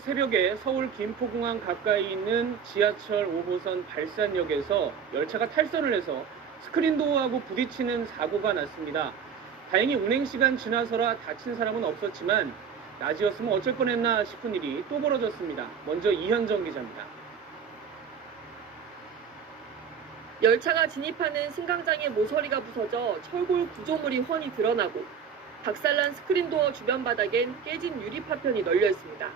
새벽에 서울 김포공항 가까이 있는 지하철 5호선 발산역에서 열차가 탈선을 해서 스크린도어하고 부딪히는 사고가 났습니다. 다행히 운행 시간 지나서라 다친 사람은 없었지만 낮이었으면 어쩔 뻔했나 싶은 일이 또 벌어졌습니다. 먼저 이현정 기자입니다. 열차가 진입하는 승강장의 모서리가 부서져 철골 구조물이 훤히 드러나고 박살난 스크린도어 주변 바닥엔 깨진 유리 파편이 널려 있습니다.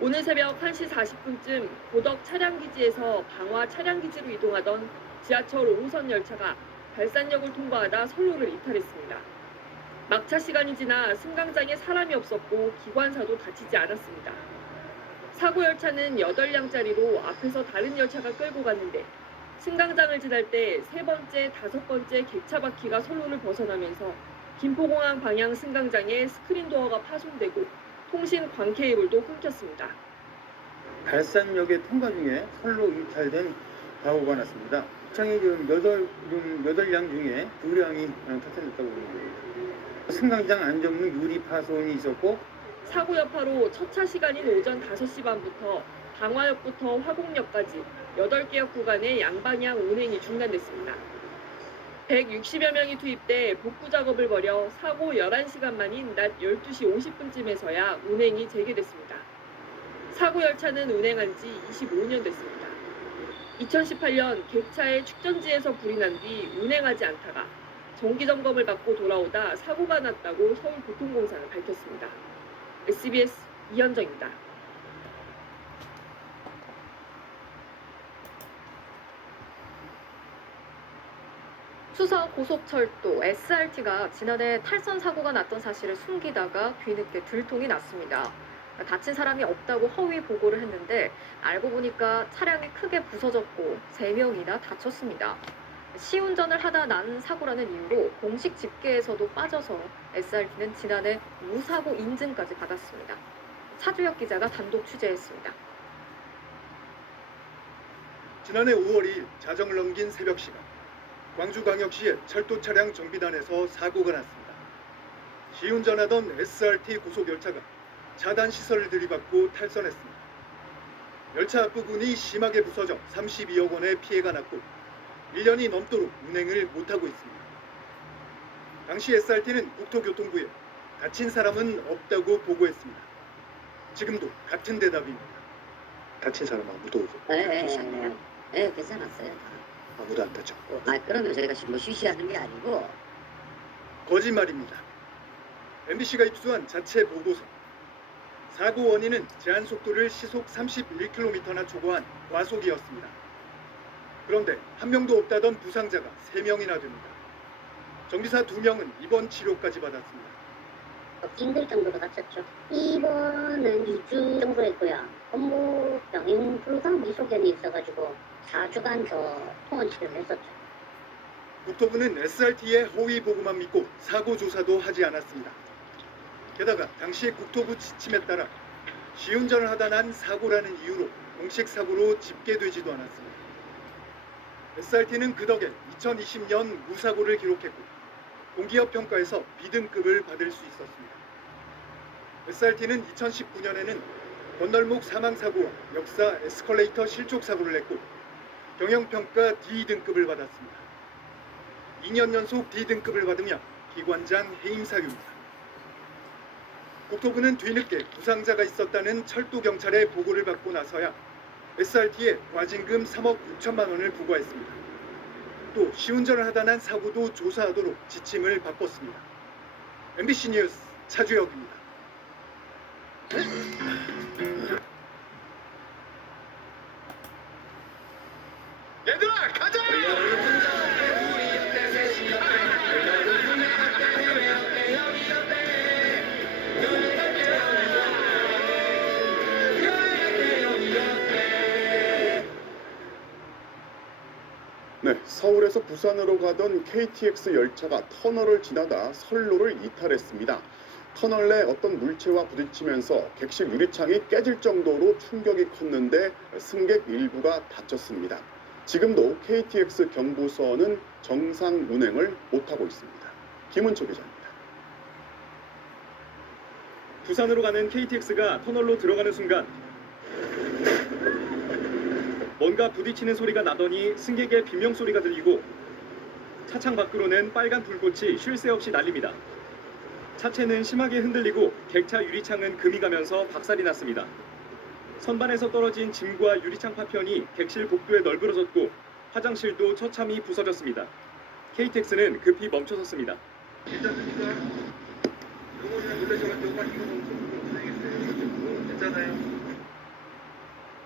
오늘 새벽 1시 40분쯤 고덕 차량기지에서 방화 차량기지로 이동하던 지하철 5호선 열차가 발산역을 통과하다 선로를 이탈했습니다. 막차 시간이 지나 승강장에 사람이 없었고 기관사도 다치지 않았습니다. 사고 열차는 8량짜리로 앞에서 다른 열차가 끌고 갔는데 승강장을 지날 때 세 번째, 다섯 번째 객차 바퀴가 선로를 벗어나면서 김포공항 방향 승강장에 스크린도어가 파손되고 통신 광 케이블도 끊겼습니다. 발산역의 통과 중에 선로 이탈된 사고가 났습니다. 차량이 지금 8량 중에 2량이 탈선됐다고 합니다. 승강장 안전문 유리 파손이 있었고 사고 여파로 첫차 시간인 오전 5시 반부터 방화역부터 화곡역까지 8개역 구간의 양방향 운행이 중단됐습니다. 160여 명이 투입돼 복구 작업을 벌여 사고 11시간 만인 낮 12시 50분쯤에서야 운행이 재개됐습니다. 사고 열차는 운행한 지 25년 됐습니다. 2018년 객차의 축전지에서 불이 난 뒤 운행하지 않다가 정기 점검을 받고 돌아오다 사고가 났다고 서울교통공사는 밝혔습니다. SBS 이현정입니다. 수서 고속철도 SRT가 지난해 탈선 사고가 났던 사실을 숨기다가 뒤늦게 들통이 났습니다. 다친 사람이 없다고 허위 보고를 했는데 알고 보니까 차량이 크게 부서졌고 3명이나 다쳤습니다. 시운전을 하다 난 사고라는 이유로 공식 집계에서도 빠져서 SRT는 지난해 무사고 인증까지 받았습니다. 차주혁 기자가 단독 취재했습니다. 지난해 5월 2일 자정을 넘긴 새벽 시간 광주광역시의 철도 차량 정비단에서 사고가 났습니다. 시운전하던 SRT 고속열차가 차단 시설을 들이받고 탈선했습니다. 열차 앞부분이 심하게 부서져 32억 원의 피해가 났고 1년이 넘도록 운행을 못하고 있습니다. 당시 SRT는 국토교통부에 다친 사람은 없다고 보고했습니다. 지금도 같은 대답입니다. 다친 사람 아무도 없었고 네, 괜찮았어요. 아무도 안 다쳤고. 그러면 저희가 뭐 쉬쉬하는 게 아니고. 거짓말입니다. MBC가 입수한 자체 보고서. 사고 원인은 제한 속도를 시속 31km나 초과한 과속이었습니다. 그런데 한 명도 없다던 부상자가 3명이나 됩니다. 정비사 2명은 입원 치료까지 받았습니다. 힘들 정도로 다쳤죠. 입원은 2주 정도 했고요. 업무 병행 불감 미소견이 있어가지고 4주간 더 통원 치료를 했었죠. 국토부는 SRT의 허위 보고만 믿고 사고 조사도 하지 않았습니다. 게다가 당시 국토부 지침에 따라 시운전을 하다 난 사고라는 이유로 공식 사고로 집계되지도 않았습니다. SRT는 그 덕에 2020년 무사고를 기록했고 공기업 평가에서 B등급을 받을 수 있었습니다. SRT는 2019년에는 건널목 사망사고와 역사 에스컬레이터 실족 사고를 냈고 경영평가 D등급을 받았습니다. 2년 연속 D등급을 받으며 기관장 해임 사유입니다. 국토부는 뒤늦게 부상자가 있었다는 철도경찰의 보고를 받고 나서야 SRT에 과징금 3억 6천만 원을 부과했습니다. 또 시운전을 하다 난 사고도 조사하도록 지침을 바꿨습니다. MBC 뉴스 차주혁입니다. 얘들아 가자! 네, 서울에서 부산으로 가던 KTX 열차가 터널을 지나다 선로를 이탈했습니다. 터널 내 어떤 물체와 부딪히면서 객실 유리창이 깨질 정도로 충격이 컸는데 승객 일부가 다쳤습니다. 지금도 KTX 경부선은 정상 운행을 못하고 있습니다. 김은초 기자입니다. 부산으로 가는 KTX가 터널로 들어가는 순간 뭔가 부딪히는 소리가 나더니 승객의 비명 소리가 들리고 차창 밖으로는 빨간 불꽃이 쉴 새 없이 날립니다. 차체는 심하게 흔들리고 객차 유리창은 금이 가면서 박살이 났습니다. 선반에서 떨어진 짐과 유리창 파편이 객실 복도에 널브러졌고 화장실도 처참히 부서졌습니다. KTX는 급히 멈춰섰습니다. 괜찮습니까? 영혼이나 놀라셔가지고 이거 좀 고생했어요. 괜찮아요.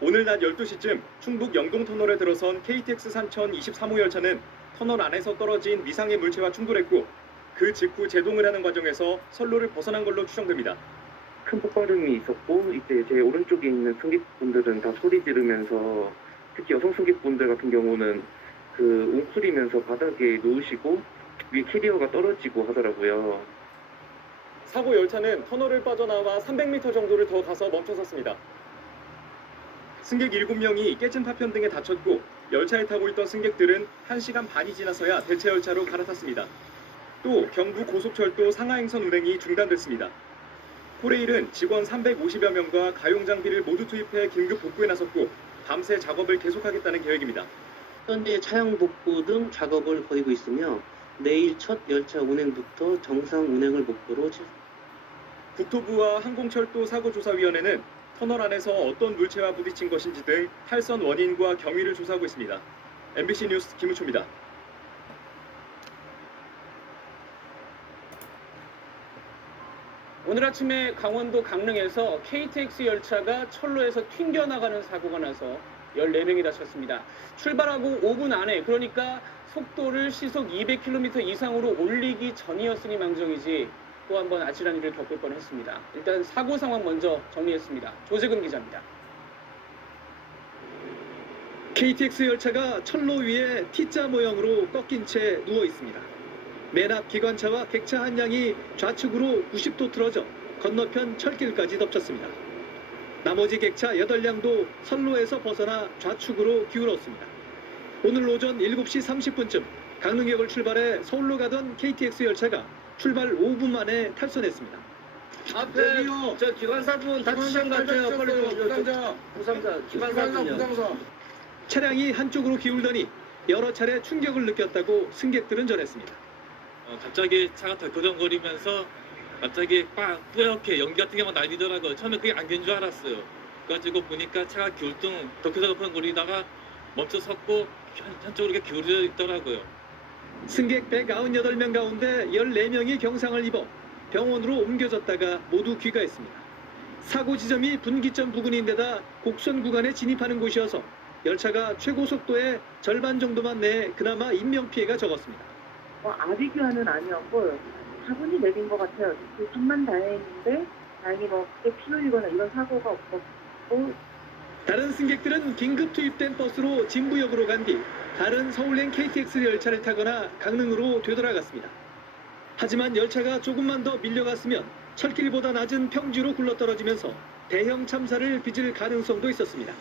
오늘 낮 12시쯤 충북 영동터널에 들어선 KTX 산천 23호 열차는 터널 안에서 떨어진 미상의 물체와 충돌했고 그 직후 제동을 하는 과정에서 선로를 벗어난 걸로 추정됩니다. 큰 폭발음이 있었고 이제 제 오른쪽에 있는 승객분들은 다 소리 지르면서 특히 여성 승객분들 같은 경우는 그 웅크리면서 바닥에 누우시고 위에 캐리어가 떨어지고 하더라고요. 사고 열차는 터널을 빠져나와 300m 정도를 더 가서 멈춰섰습니다. 승객 7명이 깨진 파편 등에 다쳤고 열차에 타고 있던 승객들은 1시간 반이 지나서야 대체 열차로 갈아탔습니다. 또 경부 고속철도 상하행선 운행이 중단됐습니다. 포레일은 직원 350여 명과 가용 장비를 모두 투입해 긴급 복구에 나섰고 밤새 작업을 계속하겠다는 계획입니다. 현재 차량 복구 등 작업을 벌이고 있으며 내일 첫 열차 운행부터 정상 운행을 목표로 국토부와 항공철도사고조사위원회는 터널 안에서 어떤 물체와 부딪힌 것인지 등 탈선 원인과 경위를 조사하고 있습니다. MBC 뉴스 김우초입니다. 오늘 아침에 강원도 강릉에서 KTX 열차가 철로에서 튕겨나가는 사고가 나서 14명이 다쳤습니다. 출발하고 5분 안에, 그러니까 속도를 시속 200km 이상으로 올리기 전이었으니 망정이지 또 한 번 아찔한 일을 겪을 뻔했습니다. 일단 사고 상황 먼저 정리했습니다. 조재근 기자입니다. KTX 열차가 철로 위에 T자 모형으로 꺾인 채 누워 있습니다. 맨 앞 기관차와 객차 한 양이 좌측으로 90도 틀어져 건너편 철길까지 덮쳤습니다. 나머지 객차 8량도 선로에서 벗어나 좌측으로 기울었습니다. 오늘 오전 7시 30분쯤 강릉역을 출발해 서울로 가던 KTX 열차가 출발 5분 만에 탈선했습니다. 앞에 저 기관사분 다치신 것 같아요. 빨리 부상자 기관사분요. 차량이 한쪽으로 기울더니 여러 차례 충격을 느꼈다고 승객들은 전했습니다. 갑자기 차가 덜커덩거리면서 갑자기 뿌옇게 연기 같은 게 막 날리더라고요. 처음에 그게 안개인 줄 알았어요. 그래가지고 보니까 차가 기울등 덜커덩거리다가 멈춰 섰고 한쪽으로 이렇게 기울어져 있더라고요. 승객 198명 가운데 14명이 경상을 입어 병원으로 옮겨졌다가 모두 귀가했습니다. 사고 지점이 분기점 부근인데다 곡선 구간에 진입하는 곳이어서 열차가 최고 속도의 절반 정도만 내 그나마 인명피해가 적었습니다. 아비규환은 아니었고 차분히 내린 것 같아요. 천만다행인데 다행히 크게 피 흘리거나 이런 사고가 없었고. 다른 승객들은 긴급 투입된 버스로 진부역으로 간 뒤 다른 서울행 KTX 열차를 타거나 강릉으로 되돌아갔습니다. 하지만 열차가 조금만 더 밀려갔으면 철길보다 낮은 평지로 굴러떨어지면서 대형 참사를 빚을 가능성도 있었습니다.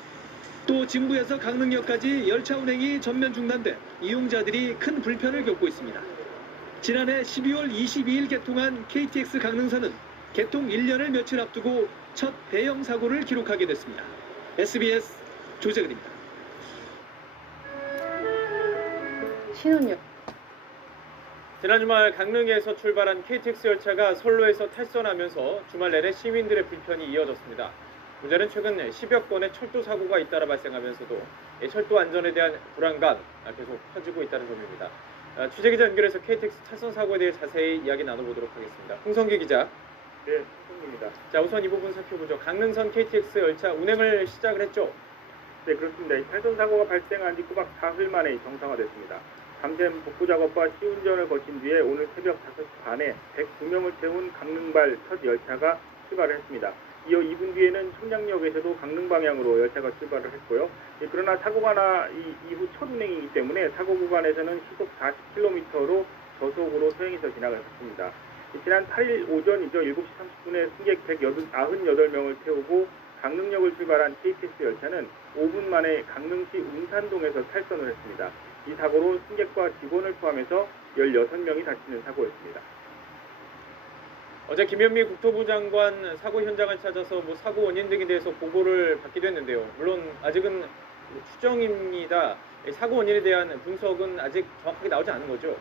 또 진부에서 강릉역까지 열차 운행이 전면 중단돼 이용자들이 큰 불편을 겪고 있습니다. 지난해 12월 22일 개통한 KTX 강릉선은 개통 1년을 며칠 앞두고 첫 대형 사고를 기록하게 됐습니다. SBS 조재근입니다. 신혼요. 지난 주말 강릉에서 출발한 KTX 열차가 선로에서 탈선하면서 주말 내내 시민들의 불편이 이어졌습니다. 문제는 최근 10여 건의 철도 사고가 잇따라 발생하면서도 철도 안전에 대한 불안감 계속 커지고 있다는 점입니다. 취재기자 연결해서 KTX 탈선 사고에 대해 자세히 이야기 나눠보도록 하겠습니다. 홍성기 기자. 네, 홍성기입니다. 자, 우선 이 부분 살펴보죠. 강릉선 KTX 열차 운행을 시작을 했죠? 네, 그렇습니다. 이 탈선 사고가 발생한 지 꼬박 4일 만에 정상화됐습니다. 밤샘 복구 작업과 시운전을 거친 뒤에 오늘 새벽 5시 반에 109명을 태운 강릉발 첫 열차가 출발을 했습니다. 이어 2분 뒤에는 청량역에서도 강릉 방향으로 열차가 출발을 했고요. 그러나 사고가 나 이후 첫 운행이기 때문에 사고 구간에서는 시속 40km로 저속으로 서행해서 지나가 있습니다. 지난 8일 오전이죠. 7시 30분에 승객 198명을 태우고 강릉역을 출발한 KTX 열차는 5분 만에 강릉시 운산동에서 탈선을 했습니다. 이 사고로 승객과 직원을 포함해서 16명이 다치는 사고였습니다. 어제 김현미 국토부 장관 사고 현장을 찾아서 사고 원인 등에 대해서 보고를 받기도 했는데요. 물론 아직은 추정입니다. 사고 원인에 대한 분석은 아직 정확하게 나오지 않은 거죠.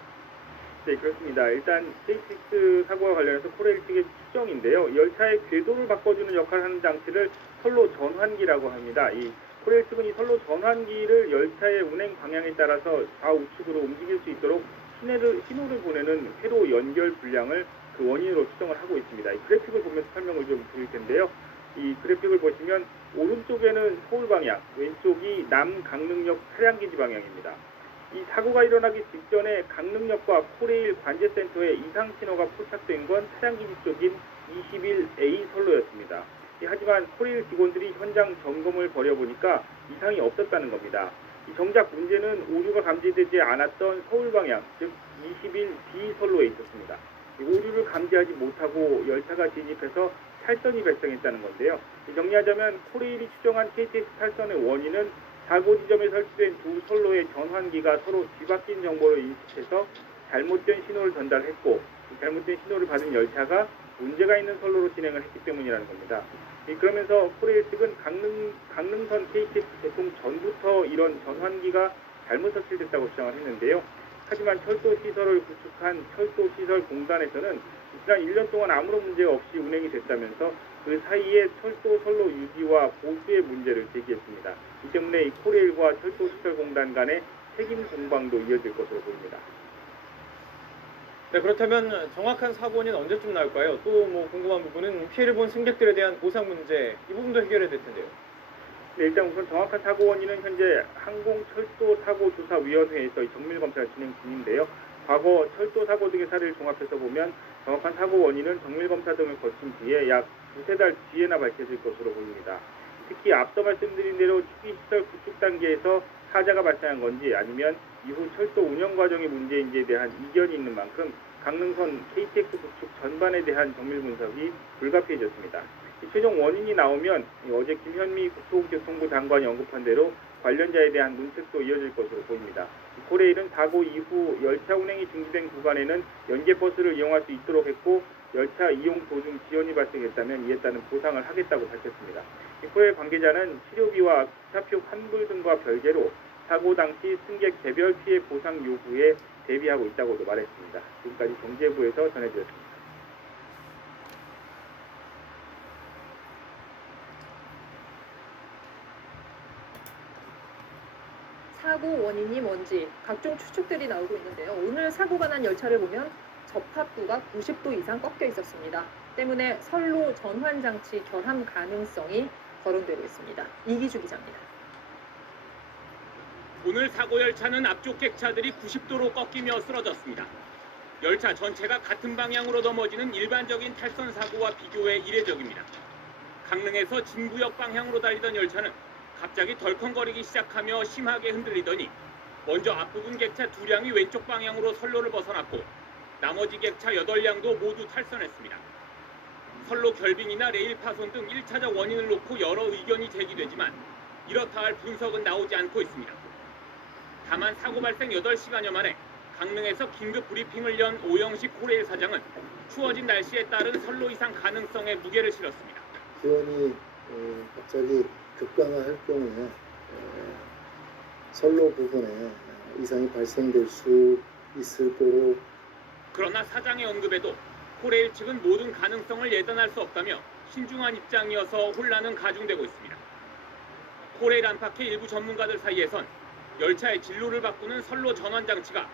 네, 그렇습니다. 일단 KTX 사고와 관련해서 코레일 측의 추정인데요. 열차의 궤도를 바꿔주는 역할을 하는 장치를 선로 전환기라고 합니다. 이 코레일 측은 이 선로 전환기를 열차의 운행 방향에 따라서 좌우측으로 움직일 수 있도록 신호를 보내는 회로 연결 불량을 그 원인으로 추정을 하고 있습니다. 이 그래픽을 보면서 설명을 좀 드릴 텐데요. 이 그래픽을 보시면 오른쪽에는 서울 방향, 왼쪽이 남 강릉역 차량기지 방향입니다. 이 사고가 일어나기 직전에 강릉역과 코레일 관제센터에 이상 신호가 포착된 건 차량기지 쪽인 21A 선로였습니다. 하지만 코레일 직원들이 현장 점검을 벌여보니까 이상이 없었다는 겁니다. 정작 문제는 오류가 감지되지 않았던 서울 방향, 즉 21B 선로에 있었습니다. 오류를 감지하지 못하고 열차가 진입해서 탈선이 발생했다는 건데요. 정리하자면 코레일이 추정한 KTX 탈선의 원인은 사고 지점에 설치된 두 선로의 전환기가 서로 뒤바뀐 정보를 인식해서 잘못된 신호를 전달했고 잘못된 신호를 받은 열차가 문제가 있는 선로로 진행을 했기 때문이라는 겁니다. 그러면서 코레일 측은 강릉선 KTX 개통 전부터 이런 전환기가 잘못 설치됐다고 주장을 했는데요. 하지만 철도시설을 구축한 철도시설공단에서는 지난 1년 동안 아무런 문제가 없이 운행이 됐다면서 그 사이에 철도 선로 유지와 보수의 문제를 제기했습니다. 이 때문에 이 코레일과 철도시설공단 간의 책임 공방도 이어질 것으로 보입니다. 네, 그렇다면 정확한 사고 원인 언제쯤 나올까요? 또 궁금한 부분은 피해를 본 승객들에 대한 보상 문제, 이 부분도 해결해야 될 텐데요. 네, 일단 우선 정확한 사고 원인은 현재 항공철도사고조사위원회에서 정밀 검사를 진행 중인데요. 과거 철도 사고 등의 사례를 종합해서 보면 정확한 사고 원인은 정밀 검사 등을 거친 뒤에 약 두세 달 뒤에나 밝혀질 것으로 보입니다. 특히 앞서 말씀드린 대로 추기시설 구축 단계에서 하자가 발생한 건지 아니면 이후 철도 운영 과정의 문제인지에 대한 이견이 있는 만큼 강릉선 KTX 구축 전반에 대한 정밀 분석이 불가피해졌습니다. 최종 원인이 나오면 어제 김현미 국토교통부 장관이 언급한 대로 관련자에 대한 문책도 이어질 것으로 보입니다. 코레일은 사고 이후 열차 운행이 중지된 구간에는 연계버스를 이용할 수 있도록 했고 열차 이용 도중 지연이 발생했다면 이에 따른 보상을 하겠다고 밝혔습니다. 코레일 관계자는 치료비와 기차표 환불 등과 별개로 사고 당시 승객 개별 피해 보상 요구에 대비하고 있다고도 말했습니다. 지금까지 경제부에서 전해드렸습니다. 사고 원인이 뭔지 각종 추측들이 나오고 있는데요. 오늘 사고가 난 열차를 보면 접합부가 90도 이상 꺾여 있었습니다. 때문에 선로 전환 장치 결함 가능성이 거론되고 있습니다. 이기주 기자입니다. 오늘 사고 열차는 앞쪽 객차들이 90도로 꺾이며 쓰러졌습니다. 열차 전체가 같은 방향으로 넘어지는 일반적인 탈선 사고와 비교해 이례적입니다. 강릉에서 진구역 방향으로 달리던 열차는 갑자기 덜컹거리기 시작하며 심하게 흔들리더니 먼저 앞부분 객차 2량이 왼쪽 방향으로 선로를 벗어났고 나머지 객차 8량도 모두 탈선했습니다. 선로 결빙이나 레일 파손 등 1차적 원인을 놓고 여러 의견이 제기되지만 이렇다 할 분석은 나오지 않고 있습니다. 다만 사고 발생 8시간여 만에 강릉에서 긴급 브리핑을 연 오영식 코레일 사장은 추워진 날씨에 따른 선로 이상 가능성에 무게를 실었습니다. 기온이 갑자기 급강할 경우에 선로 부분에 이상이 발생될 수 있을 거로. 그러나 사장의 언급에도 코레일 측은 모든 가능성을 예단할 수 없다며 신중한 입장이어서 혼란은 가중되고 있습니다. 코레일 안팎의 일부 전문가들 사이에선 열차의 진로를 바꾸는 선로 전환 장치가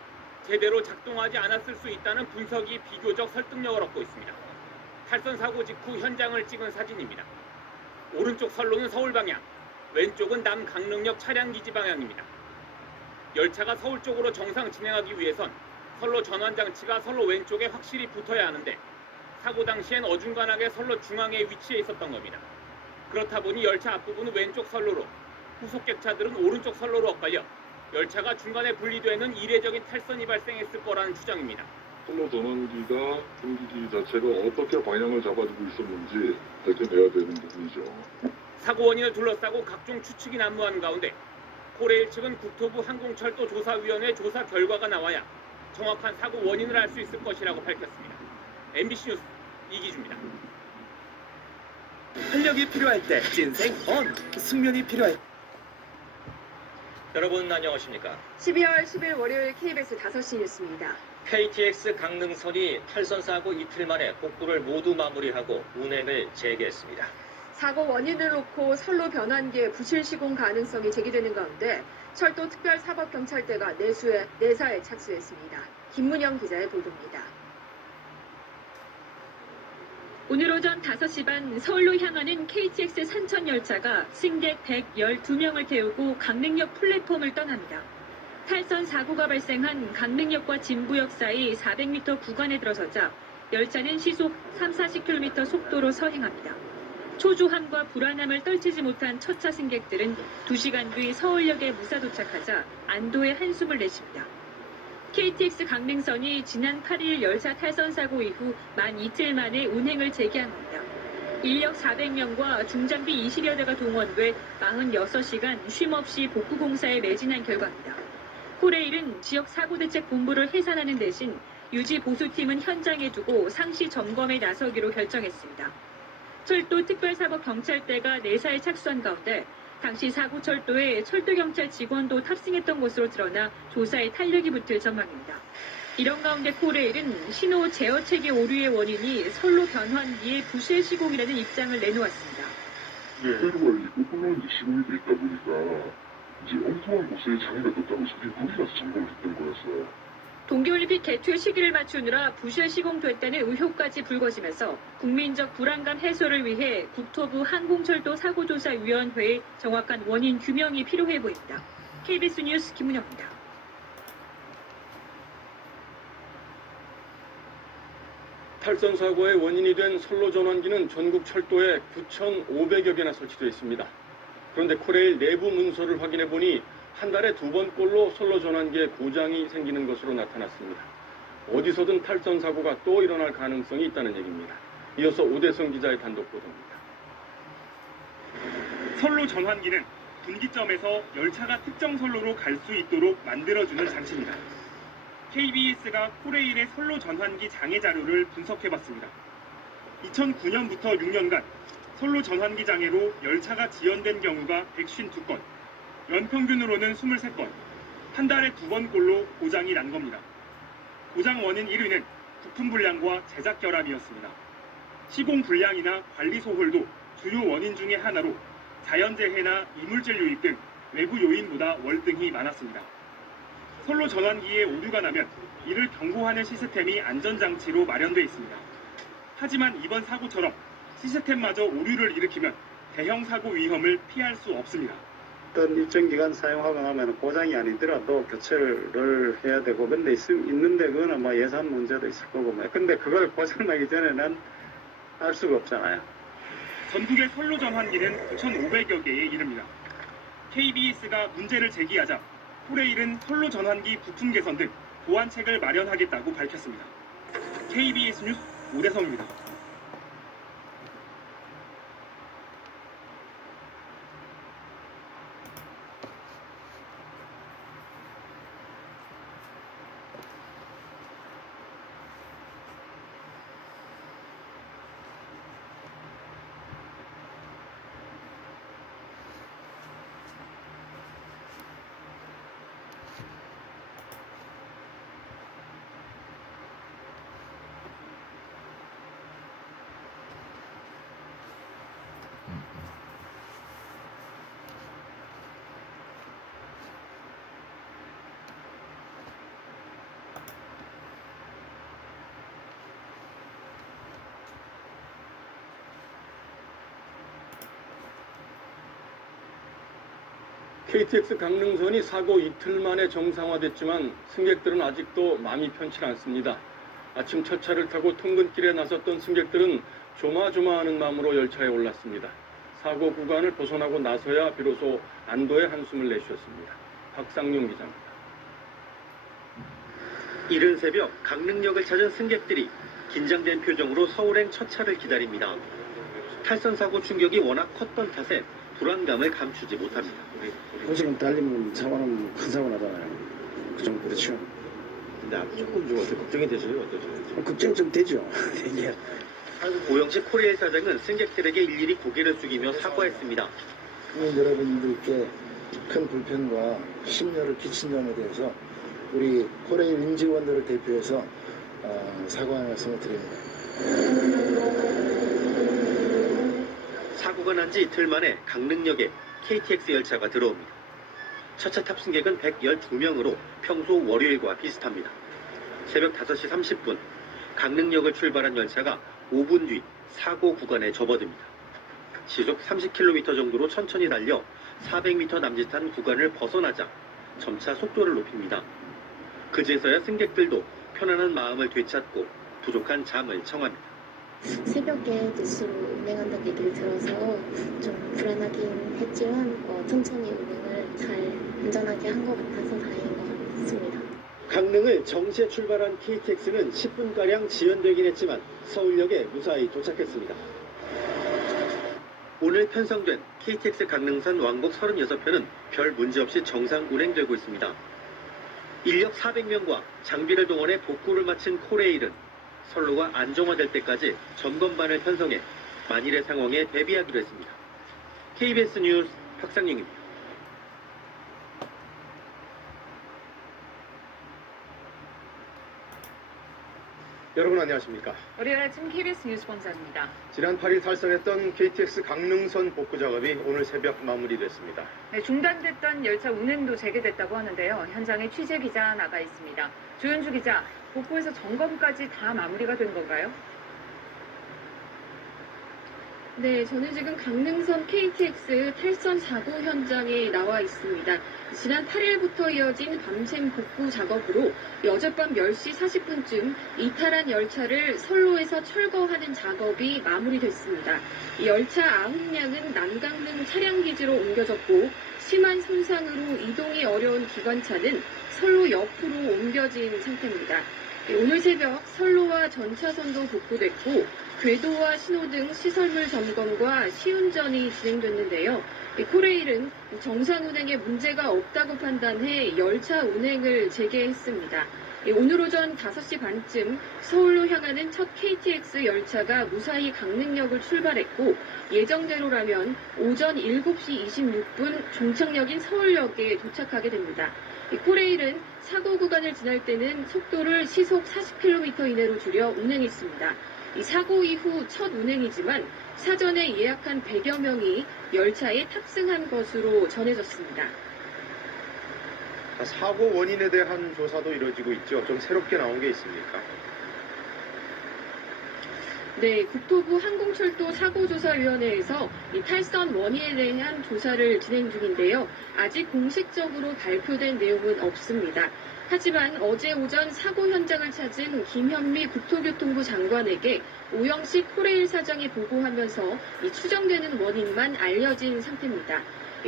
제대로 작동하지 않았을 수 있다는 분석이 비교적 설득력을 얻고 있습니다. 탈선 사고 직후 현장을 찍은 사진입니다. 오른쪽 선로는 서울 방향, 왼쪽은 남 강릉역 차량 기지 방향입니다. 열차가 서울 쪽으로 정상 진행하기 위해선 선로 전환 장치가 선로 왼쪽에 확실히 붙어야 하는데 사고 당시엔 어중간하게 선로 중앙에 위치해 있었던 겁니다. 그렇다 보니 열차 앞부분은 왼쪽 선로로 후속 객차들은 오른쪽 선로로 엇갈려 열차가 중간에 분리되는 이례적인 탈선이 발생했을 거라는 추정입니다. 선로 전환기가 분기기 자체가 어떻게 방향을 잡아주고 있었는지 밝혀내야 되는 부분이죠. 사고 원인을 둘러싸고 각종 추측이 난무하는 가운데 코레일 측은 국토부 항공철도조사위원회 조사 결과가 나와야 정확한 사고 원인을 알 수 있을 것이라고 밝혔습니다. MBC 뉴스 이기주입니다. 활력이 필요할 때 찐생 on, 숙면이 필요할 때. 여러분 안녕하십니까? 12월 10일 월요일 KBS 5시 뉴스입니다. KTX 강릉선이 탈선 사고 이틀 만에 복구를 모두 마무리하고 운행을 재개했습니다. 사고 원인을 놓고 선로 변환기의 부실 시공 가능성이 제기되는 가운데 철도 특별사법경찰대가 내사에 착수했습니다. 김문영 기자의 보도입니다. 오늘 오전 5시 반 서울로 향하는 KTX 산천 열차가 승객 112명을 태우고 강릉역 플랫폼을 떠납니다. 탈선 사고가 발생한 강릉역과 진부역 사이 400m 구간에 들어서자 열차는 시속 30-40km 속도로 서행합니다. 초조함과 불안함을 떨치지 못한 첫차 승객들은 2시간 뒤 서울역에 무사 도착하자 안도의 한숨을 내쉽니다. KTX 강릉선이 지난 8일 열차 탈선 사고 이후 만 이틀 만에 운행을 재개한 겁니다. 인력 400명과 중장비 20여 대가 동원돼 46시간 쉼없이 복구 공사에 매진한 결과입니다. 코레일은 지역 사고대책본부를 해산하는 대신 유지 보수팀은 현장에 두고 상시 점검에 나서기로 결정했습니다. 철도 특별사법경찰대가 내사에 착수한 가운데 당시 사고 철도에 철도경찰 직원도 탑승했던 것으로 드러나 조사에 탄력이 붙을 전망입니다. 이런 가운데 코레일은 신호 제어 체계 오류의 원인이 선로 변환기의 부실 시공이라는 입장을 내놓았습니다. 회로가 있고 홀로인지 시공이 돼 있다 보니까 이제 엉뚱한 곳에 장애가 떴다고 자기 거기 가서 점검을 했던 거였어요. 동계올림픽 개최 시기를 맞추느라 부실 시공됐다는 의혹까지 불거지면서 국민적 불안감 해소를 위해 국토부 항공철도 사고조사위원회의 정확한 원인 규명이 필요해 보입니다. KBS 뉴스 김문영입니다. 탈선 사고의 원인이 된 선로 전환기는 전국 철도에 9,500여 개나 설치되어 있습니다. 그런데 코레일 내부 문서를 확인해 보니 한 달에 2번꼴로 선로 전환기에 고장이 생기는 것으로 나타났습니다. 어디서든 탈선 사고가 또 일어날 가능성이 있다는 얘기입니다. 이어서 오대성 기자의 단독 보도입니다. 선로 전환기는 분기점에서 열차가 특정 선로로 갈 수 있도록 만들어주는 장치입니다. KBS가 코레일의 선로 전환기 장애 자료를 분석해봤습니다. 2009년부터 6년간 선로 전환기 장애로 열차가 지연된 경우가 152건, 연평균으로는 23건, 한 달에 2번꼴로 고장이 난 겁니다. 고장 원인 1위는 부품 불량과 제작 결함이었습니다. 시공 불량이나 관리 소홀도 주요 원인 중의 하나로 자연재해나 이물질 유입 등 외부 요인보다 월등히 많았습니다. 선로 전환기에 오류가 나면 이를 경고하는 시스템이 안전장치로 마련돼 있습니다. 하지만 이번 사고처럼 시스템마저 오류를 일으키면 대형 사고 위험을 피할 수 없습니다. 어떤 일정 기간 사용하고 나면 고장이 아니더라도 교체를 해야 되고, 근데 있는데 그거는 뭐 예산 문제도 있을 거고, 근데 그걸 고장나기 전에는 알 수가 없잖아요. 전국의 선로 전환기는 9,500여 개에 이릅니다. KBS가 문제를 제기하자 코레일은 선로 전환기 부품 개선 등 보완책을 마련하겠다고 밝혔습니다. KBS 뉴스 오대성입니다. KTX 강릉선이 사고 이틀 만에 정상화됐지만 승객들은 아직도 마음이 편치 않습니다. 아침 첫 차를 타고 통근길에 나섰던 승객들은 조마조마하는 마음으로 열차에 올랐습니다. 사고 구간을 벗어나고 나서야 비로소 안도의 한숨을 내쉬었습니다. 박상용 기자입니다. 이른 새벽 강릉역을 찾은 승객들이 긴장된 표정으로 서울행 첫 차를 기다립니다. 탈선 사고 충격이 워낙 컸던 탓에 불안감을 감추지 못합니다. 지금 달리면 사고는 큰 사고 나잖아요. 그 정도 그렇죠. 근데 조금 좀 걱정이 되세요? 어떠세요? 걱정 좀 되죠. 되게 오영식 코레일 사장은 승객들에게 일일이 고개를 숙이며 사과했습니다. 국민 여러분들께 큰 불편과 심려를 끼친 점에 대해서 우리 코레일 임직원들을 대표해서 사과의 말씀을 드립니다. 사고가 난 지 이틀 만에 강릉역에 KTX 열차가 들어옵니다. 첫차 탑승객은 112명으로 평소 월요일과 비슷합니다. 새벽 5시 30분 강릉역을 출발한 열차가 5분 뒤 사고 구간에 접어듭니다. 시속 30km 정도로 천천히 달려 400m 남짓한 구간을 벗어나자 점차 속도를 높입니다. 그제서야 승객들도 편안한 마음을 되찾고 부족한 잠을 청합니다. 새벽에 뉴스로 운행한다는 얘기를 들어서 좀 불안하긴 했지만 천천히 운행을 잘 안전하게 한 것 같아서 다행인 것 같습니다. 강릉을 정시에 출발한 KTX는 10분가량 지연되긴 했지만 서울역에 무사히 도착했습니다. 오늘 편성된 KTX 강릉선 왕복 36편은 별 문제 없이 정상 운행되고 있습니다. 인력 400명과 장비를 동원해 복구를 마친 코레일은 선로가 안정화될 때까지 점검반을 편성해 만일의 상황에 대비하기로 했습니다. KBS 뉴스 박상영입니다. 여러분 안녕하십니까? 월요일 아침 KBS 뉴스 본사입니다. 지난 8일 탈선했던 KTX 강릉선 복구 작업이 오늘 새벽 마무리됐습니다. 네, 중단됐던 열차 운행도 재개됐다고 하는데요. 현장에 취재 기자 나가 있습니다. 조현주 기자, 복구에서 점검까지 다 마무리가 된 건가요? 네, 저는 지금 강릉선 KTX 탈선 사고 현장에 나와 있습니다. 지난 8일부터 이어진 밤샘 복구 작업으로 어젯밤 10시 40분쯤 이탈한 열차를 선로에서 철거하는 작업이 마무리됐습니다. 이 열차 9량은 남강릉 차량기지로 옮겨졌고 심한 손상으로 이동이 어려운 기관차는 선로 옆으로 옮겨진 상태입니다. 오늘 새벽 선로와 전차선도 복구됐고 궤도와 신호등 시설물 점검과 시운전이 진행됐는데요. 코레일은 정상 운행에 문제가 없다고 판단해 열차 운행을 재개했습니다. 오늘 오전 5시 반쯤 서울로 향하는 첫 KTX 열차가 무사히 강릉역을 출발했고 예정대로라면 오전 7시 26분 종착역인 서울역에 도착하게 됩니다. 코레일은 사고 구간을 지날 때는 속도를 시속 40km 이내로 줄여 운행했습니다. 이 사고 이후 첫 운행이지만 사전에 예약한 100여 명이 열차에 탑승한 것으로 전해졌습니다. 사고 원인에 대한 조사도 이루어지고 있죠. 좀 새롭게 나온 게 있습니까? 네, 국토부 항공철도 사고조사위원회에서 이 탈선 원인에 대한 조사를 진행 중인데요. 아직 공식적으로 발표된 내용은 없습니다. 하지만 어제 오전 사고 현장을 찾은 김현미 국토교통부 장관에게 오영식 코레일 사장이 보고하면서 이 추정되는 원인만 알려진 상태입니다.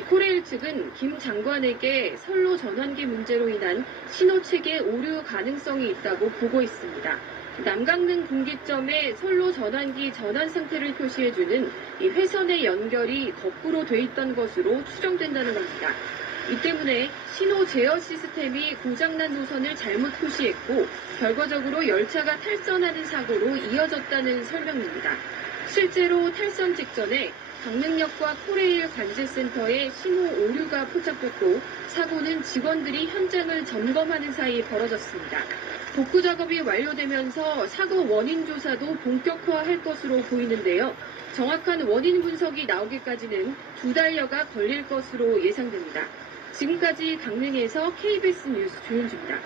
코레일 측은 김 장관에게 선로 전환기 문제로 인한 신호체계 오류 가능성이 있다고 보고 있습니다. 남강릉 분기점에 선로 전환기 전환 상태를 표시해주는 이 회선의 연결이 거꾸로 돼 있던 것으로 추정된다는 겁니다. 이 때문에 신호 제어 시스템이 고장난 노선을 잘못 표시했고 결과적으로 열차가 탈선하는 사고로 이어졌다는 설명입니다. 실제로 탈선 직전에 강릉역과 코레일 관제센터에 신호 오류가 포착됐고 사고는 직원들이 현장을 점검하는 사이 벌어졌습니다. 복구 작업이 완료되면서 사고 원인 조사도 본격화할 것으로 보이는데요. 정확한 원인 분석이 나오기까지는 2달여가 걸릴 것으로 예상됩니다. 지금까지 강릉에서 KBS 뉴스 조윤주입니다.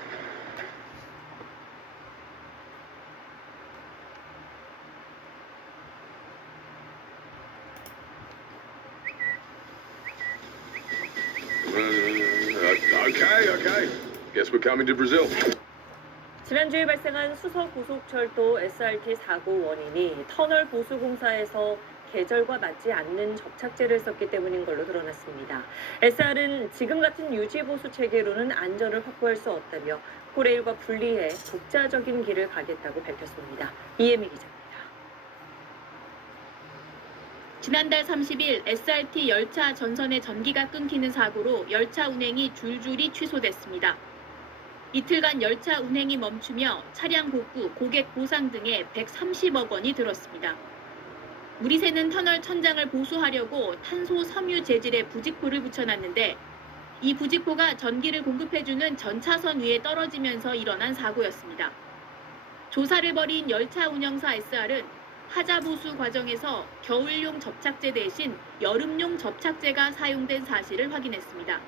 Okay. Guess we're coming to Brazil. 지난주에 발생한 수서고속철도 SRT 사고 원인이 터널 보수 공사에서 계절과 맞지 않는 접착제를 썼기 때문인 걸로 드러났습니다. SR은 지금 같은 유지보수 체계로는 안전을 확보할 수 없다며 코레일과 분리해 독자적인 길을 가겠다고 밝혔습니다. 이혜미 기자입니다. 지난달 30일 SRT 열차 전선의 전기가 끊기는 사고로 열차 운행이 줄줄이 취소됐습니다. 이틀간 열차 운행이 멈추며 차량 복구, 고객 보상 등에 130억 원이 들었습니다. 물이 새는 터널 천장을 보수하려고 탄소 섬유 재질의 부직포를 붙여놨는데 이 부직포가 전기를 공급해주는 전차선 위에 떨어지면서 일어난 사고였습니다. 조사를 벌인 열차 운영사 SR은 하자 보수 과정에서 겨울용 접착제 대신 여름용 접착제가 사용된 사실을 확인했습니다.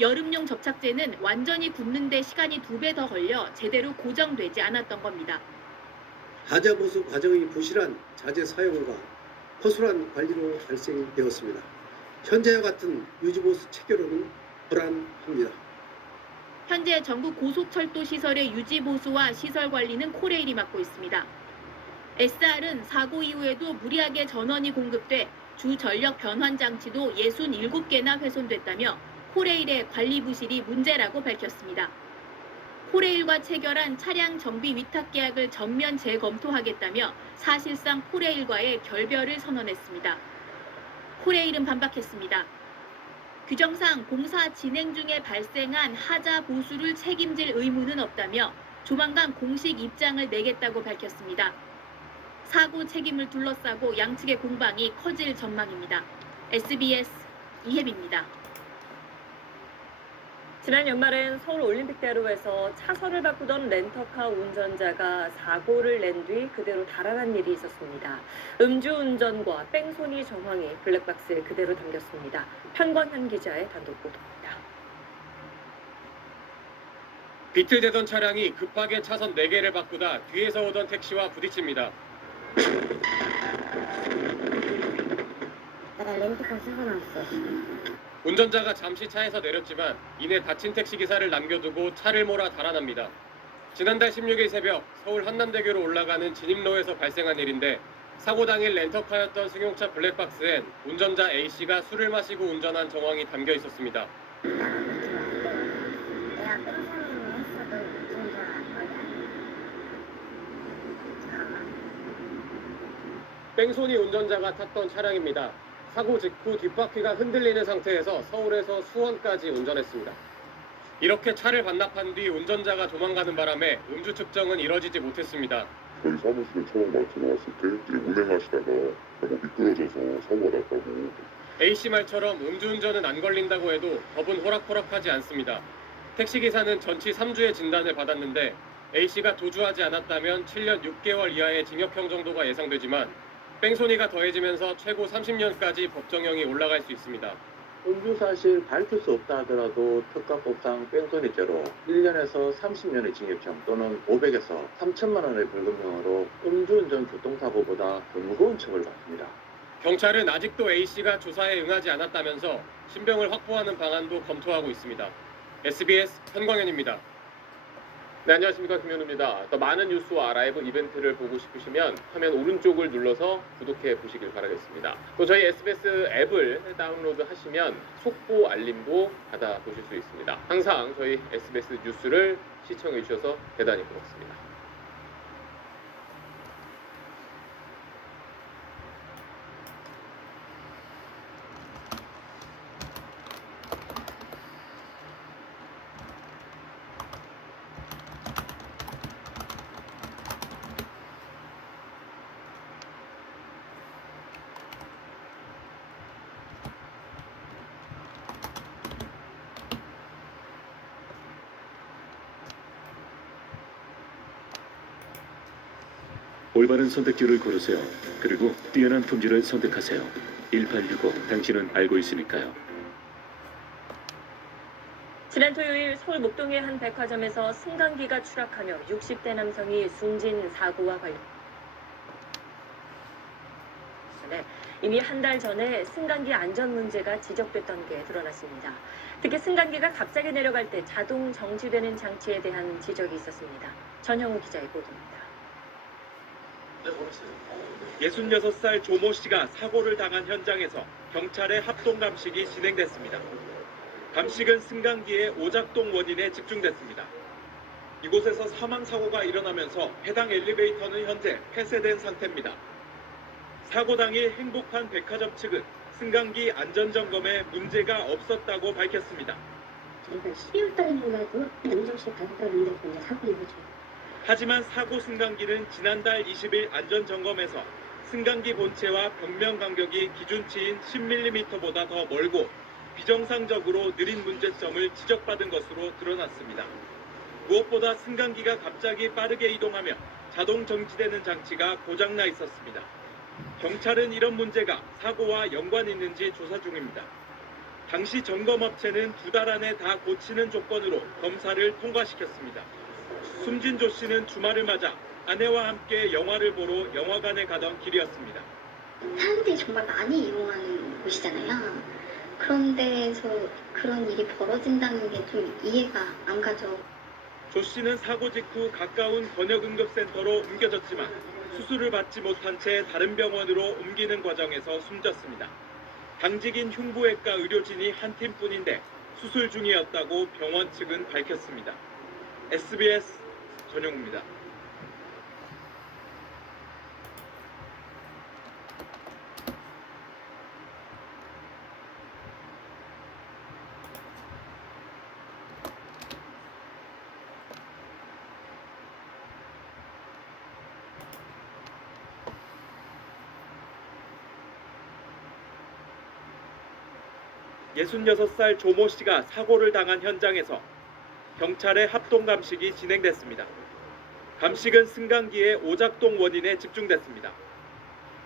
여름용 접착제는 완전히 굳는 데 시간이 2배 더 걸려 제대로 고정되지 않았던 겁니다. 하자 보수 과정의 부실한 자재 사용과 허술한 관리로 발생되었습니다. 현재와 같은 유지보수 체계로는 불안합니다. 현재 전국 고속철도 시설의 유지 보수와 시설 관리는 코레일이 맡고 있습니다. SR은 사고 이후에도 무리하게 전원이 공급돼 주 전력 변환 장치도 67개나 훼손됐다며 코레일의 관리 부실이 문제라고 밝혔습니다. 코레일과 체결한 차량 정비 위탁 계약을 전면 재검토하겠다며 사실상 코레일과의 결별을 선언했습니다. 코레일은 반박했습니다. 규정상 공사 진행 중에 발생한 하자 보수를 책임질 의무는 없다며 조만간 공식 입장을 내겠다고 밝혔습니다. 사고 책임을 둘러싸고 양측의 공방이 커질 전망입니다. SBS 이혜비입니다. 지난 연말엔 서울 올림픽대로에서 차선을 바꾸던 렌터카 운전자가 사고를 낸 뒤 그대로 달아난 일이 있었습니다. 음주운전과 뺑소니 정황이 블랙박스에 그대로 담겼습니다. 편권현 기자의 단독 보도입니다. 비틀대던 차량이 급하게 차선 4개를 바꾸다 뒤에서 오던 택시와 부딪힙니다. 렌터카 사고 났어. 운전자가 잠시 차에서 내렸지만 이내 다친 택시기사를 남겨두고 차를 몰아 달아납니다. 지난달 16일 새벽 서울 한남대교로 올라가는 진입로에서 발생한 일인데 사고 당일 렌터카였던 승용차 블랙박스엔 운전자 A씨가 술을 마시고 운전한 정황이 담겨 있었습니다. 뺑소니 운전자가 탔던 차량입니다. 사고 직후 뒷바퀴가 흔들리는 상태에서 서울에서 수원까지 운전했습니다. 이렇게 차를 반납한 뒤 운전자가 도망가는 바람에 음주 측정은 이뤄지지 못했습니다. 저희 사무실에 처음 들어왔을 때 이제 운행하시다가 미끄러져서 사고가 났다고. A씨 말처럼 음주운전은 안 걸린다고 해도 법은 호락호락하지 않습니다. 택시기사는 전치 3주의 진단을 받았는데 A씨가 도주하지 않았다면 7년 6개월 이하의 징역형 정도가 예상되지만 뺑소니가 더해지면서 최고 30년까지 법정형이 올라갈 수 있습니다. 음주 사실 밝힐 수 없다 하더라도 특가법상 뺑소니죄로 1년에서 30년의 징역형 또는 500에서 3천만 원의 벌금형으로 음주운전 교통사고보다 더 무거운 처벌을 받습니다. 경찰은 아직도 A씨가 조사에 응하지 않았다면서 신병을 확보하는 방안도 검토하고 있습니다. SBS 현광현입니다. 네, 안녕하십니까, 김현우입니다. 더 많은 뉴스와 라이브 이벤트를 보고 싶으시면 화면 오른쪽을 눌러서 구독해 보시길 바라겠습니다. 또 저희 SBS 앱을 다운로드 하시면 속보 알림도 받아보실 수 있습니다. 항상 저희 SBS 뉴스를 시청해 주셔서 대단히 고맙습니다. 올바른 선택지를 고르세요. 그리고 뛰어난 품질을 선택하세요. 1865 당신은 알고 있으니까요. 지난 토요일 서울 목동의 한 백화점에서 승강기가 추락하며 60대 남성이 숨진 사고와 관련해 이미 한 달 전에 승강기 안전 문제가 지적됐던 게 드러났습니다. 특히 승강기가 갑자기 내려갈 때 자동 정지되는 장치에 대한 지적이 있었습니다. 전형우 기자의 보도입니다. 66살 조모 씨가 사고를 당한 현장에서 경찰의 합동 감식이 진행됐습니다. 감식은 승강기의 오작동 원인에 집중됐습니다. 이곳에서 사망 사고가 일어나면서 해당 엘리베이터는 현재 폐쇄된 상태입니다. 사고 당일 행복한 백화점 측은 승강기 안전점검에 문제가 없었다고 밝혔습니다. 저희가 12월 달인가도 연정식 받았다는데 이제 사고 이후죠. 하지만 사고 승강기는 지난달 20일 안전점검에서 승강기 본체와 벽면 간격이 기준치인 10mm보다 더 멀고 비정상적으로 느린 문제점을 지적받은 것으로 드러났습니다. 무엇보다 승강기가 갑자기 빠르게 이동하며 자동 정지되는 장치가 고장나 있었습니다. 경찰은 이런 문제가 사고와 연관이 있는지 조사 중입니다. 당시 점검업체는 2달 안에 다 고치는 조건으로 검사를 통과시켰습니다. 숨진 조 씨는 주말을 맞아 아내와 함께 영화를 보러 영화관에 가던 길이었습니다. 사람들이 정말 많이 이용하는 곳이잖아요. 그런 데서 그런 일이 벌어진다는 게 좀 이해가 안 가죠. 조 씨는 사고 직후 가까운 권역응급센터로 옮겨졌지만 수술을 받지 못한 채 다른 병원으로 옮기는 과정에서 숨졌습니다. 당직인 흉부외과 의료진이 한 팀뿐인데 수술 중이었다고 병원 측은 밝혔습니다. SBS 전용우입니다. (66살) 조모 씨가 사고를 당한 현장에서 경찰의 합동 감식이 진행됐습니다. 감식은 승강기의 오작동 원인에 집중됐습니다.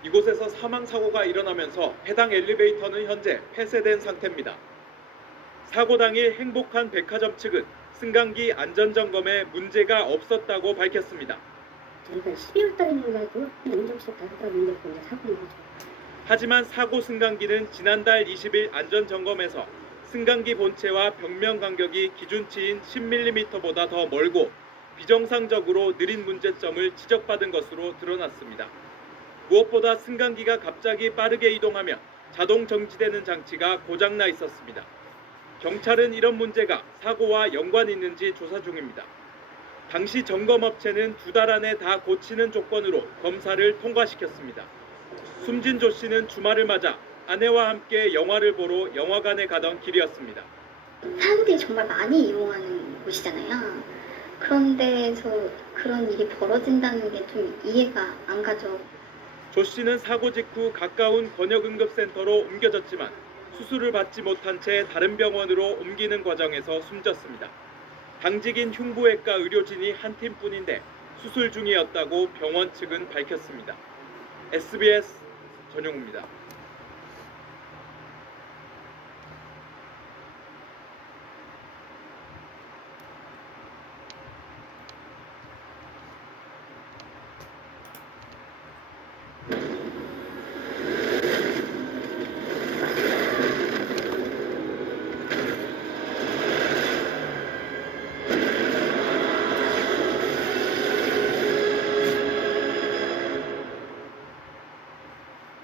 이곳에서 사망 사고가 일어나면서 해당 엘리베이터는 현재 폐쇄된 상태입니다. 사고 당일 행복한 백화점 측은 승강기 안전점검에 문제가 없었다고 밝혔습니다. 저희가 12월 달인가도 연정식 받았다는데 이제 사고 이후죠. 하지만 사고 승강기는 지난달 20일 안전점검에서 승강기 본체와 벽면 간격이 기준치인 10mm보다 더 멀고 비정상적으로 느린 문제점을 지적받은 것으로 드러났습니다. 무엇보다 승강기가 갑자기 빠르게 이동하며 자동 정지되는 장치가 고장나 있었습니다. 경찰은 이런 문제가 사고와 연관이 있는지 조사 중입니다. 당시 점검업체는 2달 안에 다 고치는 조건으로 검사를 통과시켰습니다. 숨진 조 씨는 주말을 맞아 아내와 함께 영화를 보러 영화관에 가던 길이었습니다. 사람들이 정말 많이 이용하는 곳이잖아요. 그런 데서 그런 일이 벌어진다는 게 좀 이해가 안 가죠. 조 씨는 사고 직후 가까운 권역응급센터로 옮겨졌지만 수술을 받지 못한 채 다른 병원으로 옮기는 과정에서 숨졌습니다. 당직인 흉부외과 의료진이 한 팀뿐인데 수술 중이었다고 병원 측은 밝혔습니다. SBS 전용우입니다.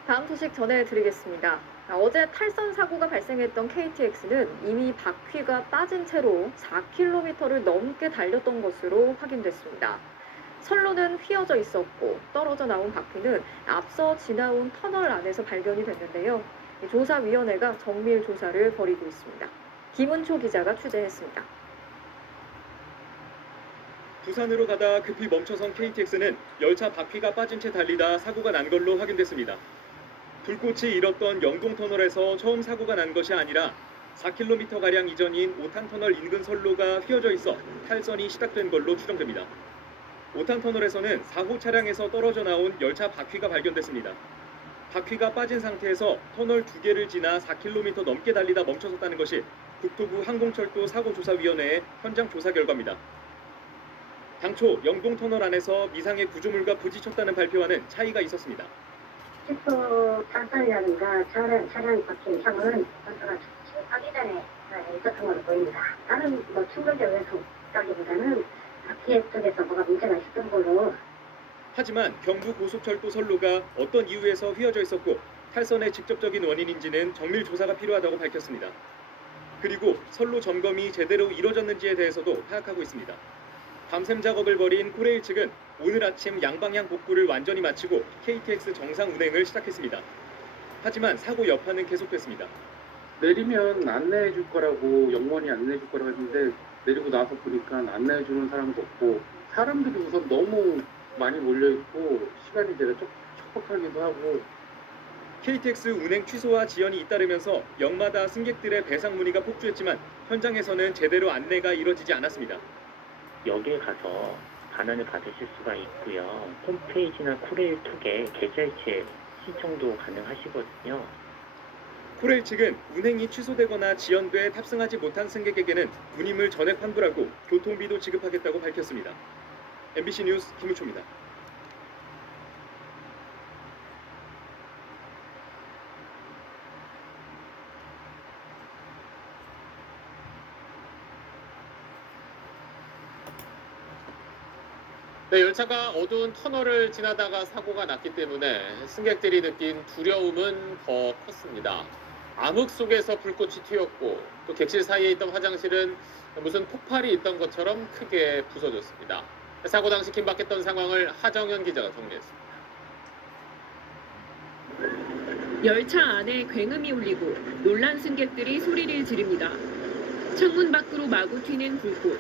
다음 소식 전해드리겠습니다. 어제 탈선 사고가 발생했던 KTX는 이미 바퀴가 빠진 채로 4km를 넘게 달렸던 것으로 확인됐습니다. 선로는 휘어져 있었고 떨어져 나온 바퀴는 앞서 지나온 터널 안에서 발견이 됐는데요. 조사위원회가 정밀 조사를 벌이고 있습니다. 김은초 기자가 취재했습니다. 부산으로 가다 급히 멈춰선 KTX는 열차 바퀴가 빠진 채 달리다 사고가 난 걸로 확인됐습니다. 불꽃이 일었던 영동터널에서 처음 사고가 난 것이 아니라 4km가량 이전인 오탄터널 인근 선로가 휘어져 있어 탈선이 시작된 걸로 추정됩니다. 오탄터널에서는 사고 차량에서 떨어져 나온 열차 바퀴가 발견됐습니다. 바퀴가 빠진 상태에서 터널 2개를 지나 4km 넘게 달리다 멈춰섰다는 것이 국토부 항공철도 사고조사위원회의 현장 조사 결과입니다. 당초 영동터널 안에서 미상의 구조물과 부딪혔다는 발표와는 차이가 있었습니다. 슈퍼 탄산이라든가 차량 바퀴 이상은 전투가 하기 전에 있었던 걸로 보입니다. 다른 충격에 의해서라기보다는 바퀴 쪽에서 뭐가 문제가 있었던 걸로. 하지만 경부 고속철도 선로가 어떤 이유에서 휘어져 있었고 탈선의 직접적인 원인인지는 정밀 조사가 필요하다고 밝혔습니다. 그리고 선로 점검이 제대로 이뤄졌는지에 대해서도 파악하고 있습니다. 밤샘 작업을 벌인 코레일 측은 오늘 아침 양방향 복구를 완전히 마치고 KTX 정상 운행을 시작했습니다. 하지만 사고 여파는 계속됐습니다. 내리면 안내해 줄 거라고 영원히 안내해 줄 거라고 했는데 내리고 나서 보니까 안내해 주는 사람도 없고 사람들이 우선 너무 많이 몰려 있고 시간이 되게 촉박하기도 하고 KTX 운행 취소와 지연이 잇따르면서 역마다 승객들의 배상 문의가 폭주했지만 현장에서는 제대로 안내가 이뤄지지 않았습니다. 역에 가서 반환을 받으실 수가 있고요. 홈페이지나 코레일 톡에 계좌이체 신청도 가능하시거든요. 코레일 측은 운행이 취소되거나 지연돼 탑승하지 못한 승객에게는 운임을 전액 환불하고 교통비도 지급하겠다고 밝혔습니다. MBC 뉴스 김우초입니다. 네, 열차가 어두운 터널을 지나다가 사고가 났기 때문에 승객들이 느낀 두려움은 더 컸습니다. 암흑 속에서 불꽃이 튀었고 또 객실 사이에 있던 화장실은 무슨 폭발이 있던 것처럼 크게 부서졌습니다. 사고 당시 긴박했던 상황을 하정현 기자가 정리했습니다. 열차 안에 굉음이 울리고 놀란 승객들이 소리를 지릅니다. 창문 밖으로 마구 튀는 불꽃.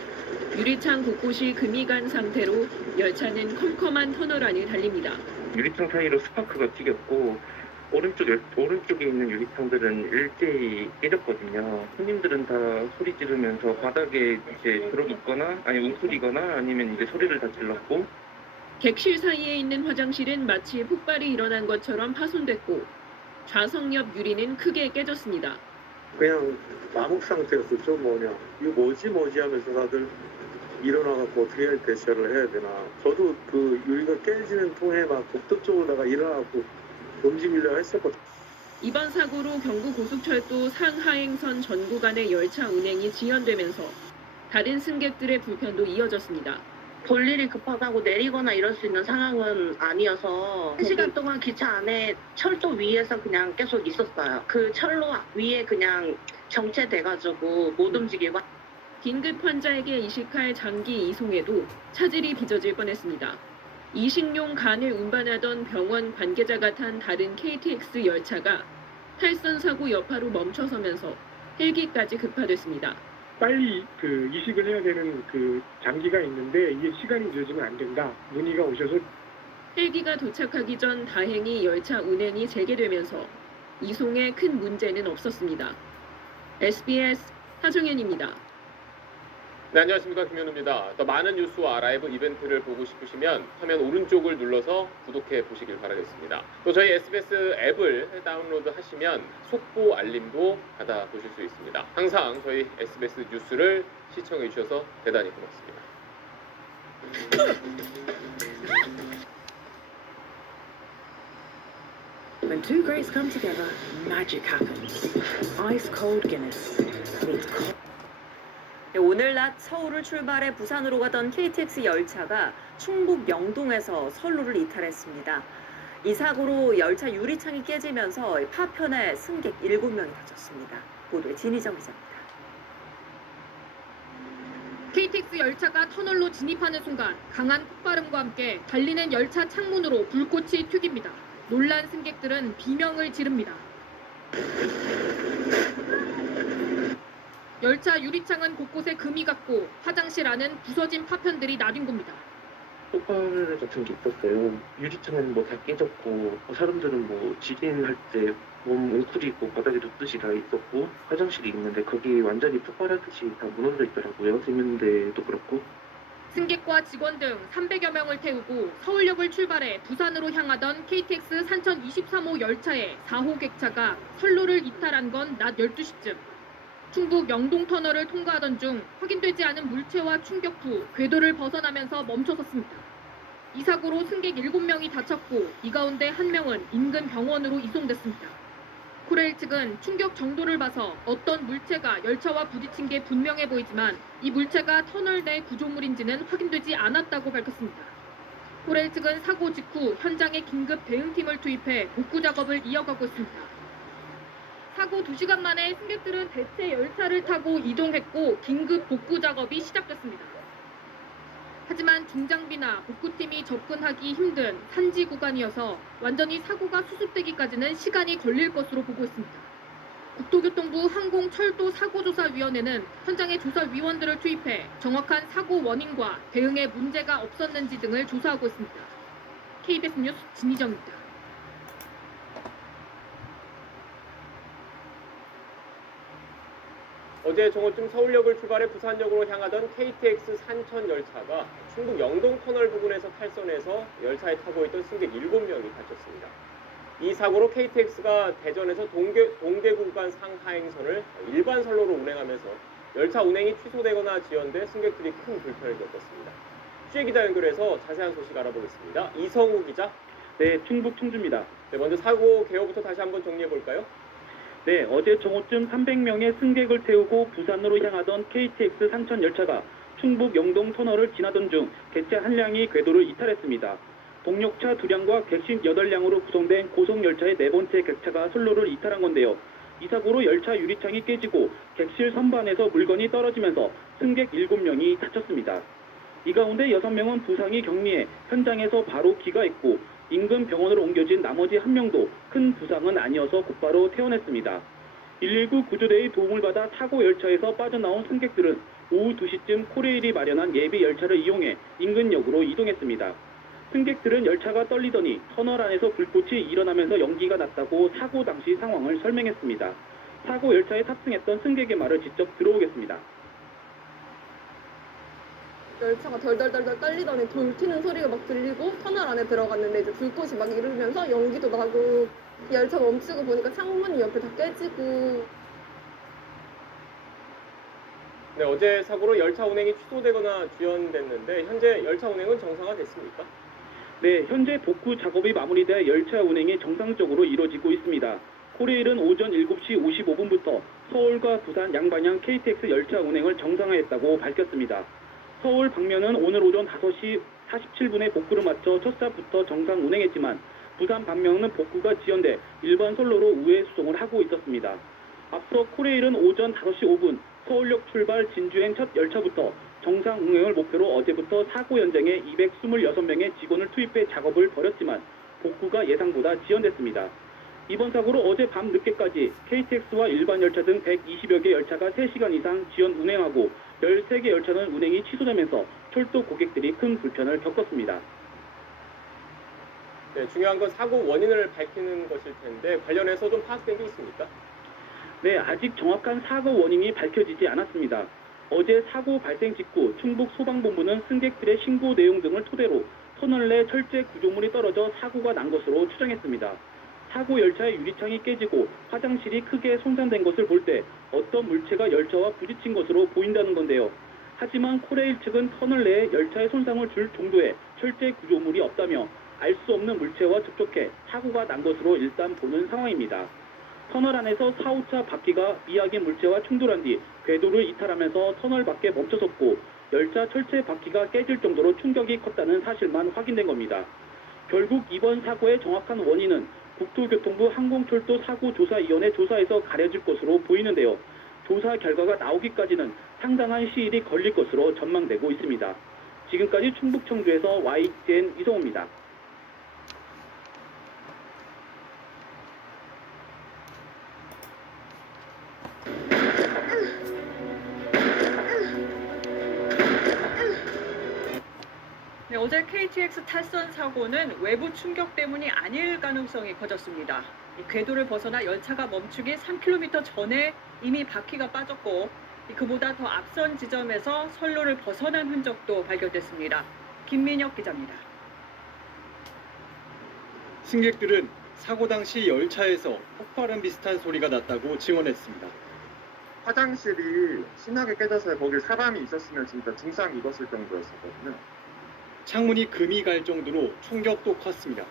유리창 곳곳이 금이 간 상태로 열차는 컴컴한 터널 안을 달립니다. 유리창 사이로 스파크가 튀겼고 오른쪽에 있는 유리창들은 일제히 깨졌거든요. 손님들은 다 소리 지르면서 바닥에 이제 들어눕거나 아니 웅크리거나 아니면 이제 소리를 다 질렀고 객실 사이에 있는 화장실은 마치 폭발이 일어난 것처럼 파손됐고 좌석 옆 유리는 크게 깨졌습니다. 그냥 마목 상태였었죠. 이거 뭐지 하면서 다들 일어나갖고 어떻게 대처를 해야 되나. 저도 그 유리가 깨지는 통에 막 복도쪽으로다가 일어나고 움직이려고 했었거든요. 이번 사고로 경부고속철도 상하행선 전 구간의 열차 운행이 지연되면서 다른 승객들의 불편도 이어졌습니다. 볼 일이 급하다고 내리거나 이럴 수 있는 상황은 아니어서 1시간 동안 기차 안에 철도 위에서 그냥 계속 있었어요. 그 철로 위에 그냥 정체돼가지고 못 움직이고. 긴급 환자에게 이식할 장기 이송에도 차질이 빚어질 뻔했습니다. 이식용 간을 운반하던 병원 관계자가 탄 다른 KTX 열차가 탈선 사고 여파로 멈춰서면서 헬기까지 급파됐습니다. 빨리 그 이식을 해야 되는 그 장기가 있는데 이게 시간이 늦어지면 안 된다. 문의가 오셔서 헬기가 도착하기 전 다행히 열차 운행이 재개되면서 이송에 큰 문제는 없었습니다. SBS 하정현입니다. 네, 안녕하십니까. 김현우입니다. 더 많은 뉴스와 라이브 이벤트를 보고 싶으시면 화면 오른쪽을 눌러서 구독해 보시길 바라겠습니다. 또 저희 SBS 앱을 다운로드 하시면 속보 알림도 받아보실 수 있습니다. 항상 저희 SBS 뉴스를 시청해 주셔서 대단히 고맙습니다. When two greats come together, magic happens. Ice cold Guinness meets cold. 오늘 낮 서울을 출발해 부산으로 가던 KTX 열차가 충북 영동에서 선로를 이탈했습니다. 이 사고로 열차 유리창이 깨지면서 파편에 승객 7명이 다쳤습니다. 보도에 진희정 기자입니다. KTX 열차가 터널로 진입하는 순간 강한 폭발음과 함께 달리는 열차 창문으로 불꽃이 튀깁니다. 놀란 승객들은 비명을 지릅니다. 열차 유리창은 곳곳에 금이 갔고 화장실 안은 부서진 파편들이 나뒹굽니다. 폭발 같은 게 있었어요. 유리창은 뭐 다 깨졌고 사람들은 뭐 지진할 때 몸 웅크리고 바닥에 눕듯이 다 있었고 화장실이 있는데 거기 완전히 폭발하듯이 다 무너져 있더라고요. 세면대도 그렇고. 승객과 직원 등 300여 명을 태우고 서울역을 출발해 부산으로 향하던 KTX 산천 23호 열차의 4호 객차가 선로를 이탈한 건 낮 12시쯤. 충북 영동 터널을 통과하던 중 확인되지 않은 물체와 충격 후 궤도를 벗어나면서 멈춰섰습니다. 이 사고로 승객 7명이 다쳤고 이 가운데 1명은 인근 병원으로 이송됐습니다. 코레일 측은 충격 정도를 봐서 어떤 물체가 열차와 부딪힌 게 분명해 보이지만 이 물체가 터널 내 구조물인지는 확인되지 않았다고 밝혔습니다. 코레일 측은 사고 직후 현장에 긴급 대응팀을 투입해 복구 작업을 이어가고 있습니다. 사고 2시간 만에 승객들은 대체 열차를 타고 이동했고 긴급 복구 작업이 시작됐습니다. 하지만 중장비나 복구팀이 접근하기 힘든 산지 구간이어서 완전히 사고가 수습되기까지는 시간이 걸릴 것으로 보고 있습니다. 국토교통부 항공철도사고조사위원회는 현장에 조사위원들을 투입해 정확한 사고 원인과 대응에 문제가 없었는지 등을 조사하고 있습니다. KBS 뉴스 진희정입니다. 어제 정오쯤 서울역을 출발해 부산역으로 향하던 KTX 산천 열차가 충북 영동 터널 부근에서 탈선해서 열차에 타고 있던 승객 7명이 다쳤습니다. 이 사고로 KTX가 대전에서 동계 구간 상하행선을 일반 선로로 운행하면서 열차 운행이 취소되거나 지연돼 승객들이 큰 불편을 겪었습니다. 취재 기자 연결해서 자세한 소식 알아보겠습니다. 이성우 기자. 네, 충북 청주입니다. 네, 먼저 사고 개요부터 다시 한번 정리해 볼까요? 네, 어제 정오쯤 300명의 승객을 태우고 부산으로 향하던 KTX 산천 열차가 충북 영동 터널을 지나던 중 객차 한 량이 궤도를 이탈했습니다. 동력차 2량과 객실 8량으로 구성된 고속열차의 네 번째 객차가 선로를 이탈한 건데요. 이 사고로 열차 유리창이 깨지고 객실 선반에서 물건이 떨어지면서 승객 7명이 다쳤습니다. 이 가운데 6명은 부상이 경미해 현장에서 바로 귀가했고 인근 병원으로 옮겨진 나머지 1명도 큰 부상은 아니어서 곧바로 퇴원했습니다. 119 구조대의 도움을 받아 사고 열차에서 빠져나온 승객들은 오후 2시쯤 코레일이 마련한 예비 열차를 이용해 인근 역으로 이동했습니다. 승객들은 열차가 떨리더니 터널 안에서 불꽃이 일어나면서 연기가 났다고 사고 당시 상황을 설명했습니다. 사고 열차에 탑승했던 승객의 말을 직접 들어보겠습니다. 열차가 덜덜덜덜 떨리더니 돌 튀는 소리가 막 들리고 터널 안에 들어갔는데 이제 불꽃이 막 이르면서 연기도 나고 열차 멈추고 보니까 창문이 옆에 다 깨지고. 네, 어제 사고로 열차 운행이 취소되거나 지연됐는데 현재 열차 운행은 정상화됐습니까? 네, 현재 복구 작업이 마무리돼 열차 운행이 정상적으로 이루어지고 있습니다. 코레일은 오전 7시 55분부터 서울과 부산 양방향 KTX 열차 운행을 정상화했다고 밝혔습니다. 서울 방면은 오늘 오전 5시 47분에 복구를 마쳐 첫사부터 정상 운행했지만 부산 방면은 복구가 지연돼 일반 선로로 우회 수송을 하고 있었습니다. 앞서 코레일은 오전 5시 5분 서울역 출발 진주행 첫 열차부터 정상 운행을 목표로 어제부터 사고 현장에 226명의 직원을 투입해 작업을 벌였지만 복구가 예상보다 지연됐습니다. 이번 사고로 어제 밤 늦게까지 KTX와 일반 열차 등 120여 개 열차가 3시간 이상 지연 운행하고 13개 열차는 운행이 취소되면서 철도 고객들이 큰 불편을 겪었습니다. 네, 중요한 건 사고 원인을 밝히는 것일 텐데 관련해서 좀 파악된 게 있습니까? 네, 아직 정확한 사고 원인이 밝혀지지 않았습니다. 어제 사고 발생 직후 충북 소방본부는 승객들의 신고 내용 등을 토대로 터널 내 철제 구조물이 떨어져 사고가 난 것으로 추정했습니다. 사고 열차의 유리창이 깨지고 화장실이 크게 손상된 것을 볼 때 어떤 물체가 열차와 부딪힌 것으로 보인다는 건데요. 하지만 코레일 측은 터널 내에 열차에 손상을 줄 정도의 철제 구조물이 없다며 알 수 없는 물체와 접촉해 사고가 난 것으로 일단 보는 상황입니다. 터널 안에서 4, 5차 바퀴가 미약의 물체와 충돌한 뒤 궤도를 이탈하면서 터널 밖에 멈춰섰고 열차 철제 바퀴가 깨질 정도로 충격이 컸다는 사실만 확인된 겁니다. 결국 이번 사고의 정확한 원인은 국토교통부 항공철도사고조사위원회 조사에서 가려질 것으로 보이는데요. 조사 결과가 나오기까지는 상당한 시일이 걸릴 것으로 전망되고 있습니다. 지금까지 충북 청주에서 YTN 이성호입니다. 네, 어제 KTX 탈선 사고는 외부 충격 때문이 아닐 가능성이 커졌습니다. 이 궤도를 벗어나 열차가 멈추기 3km 전에 이미 바퀴가 빠졌고 그보다 더 앞선 지점에서 선로를 벗어난 흔적도 발견됐습니다. 김민혁 기자입니다. 승객들은 사고 당시 열차에서 폭발음 비슷한 소리가 났다고 증언했습니다. 화장실이 심하게 깨져서 거기 사람이 있었으면 진짜 중상 입었을 정도였었거든요. 창문이 금이 갈 정도로 충격도 컸습니다.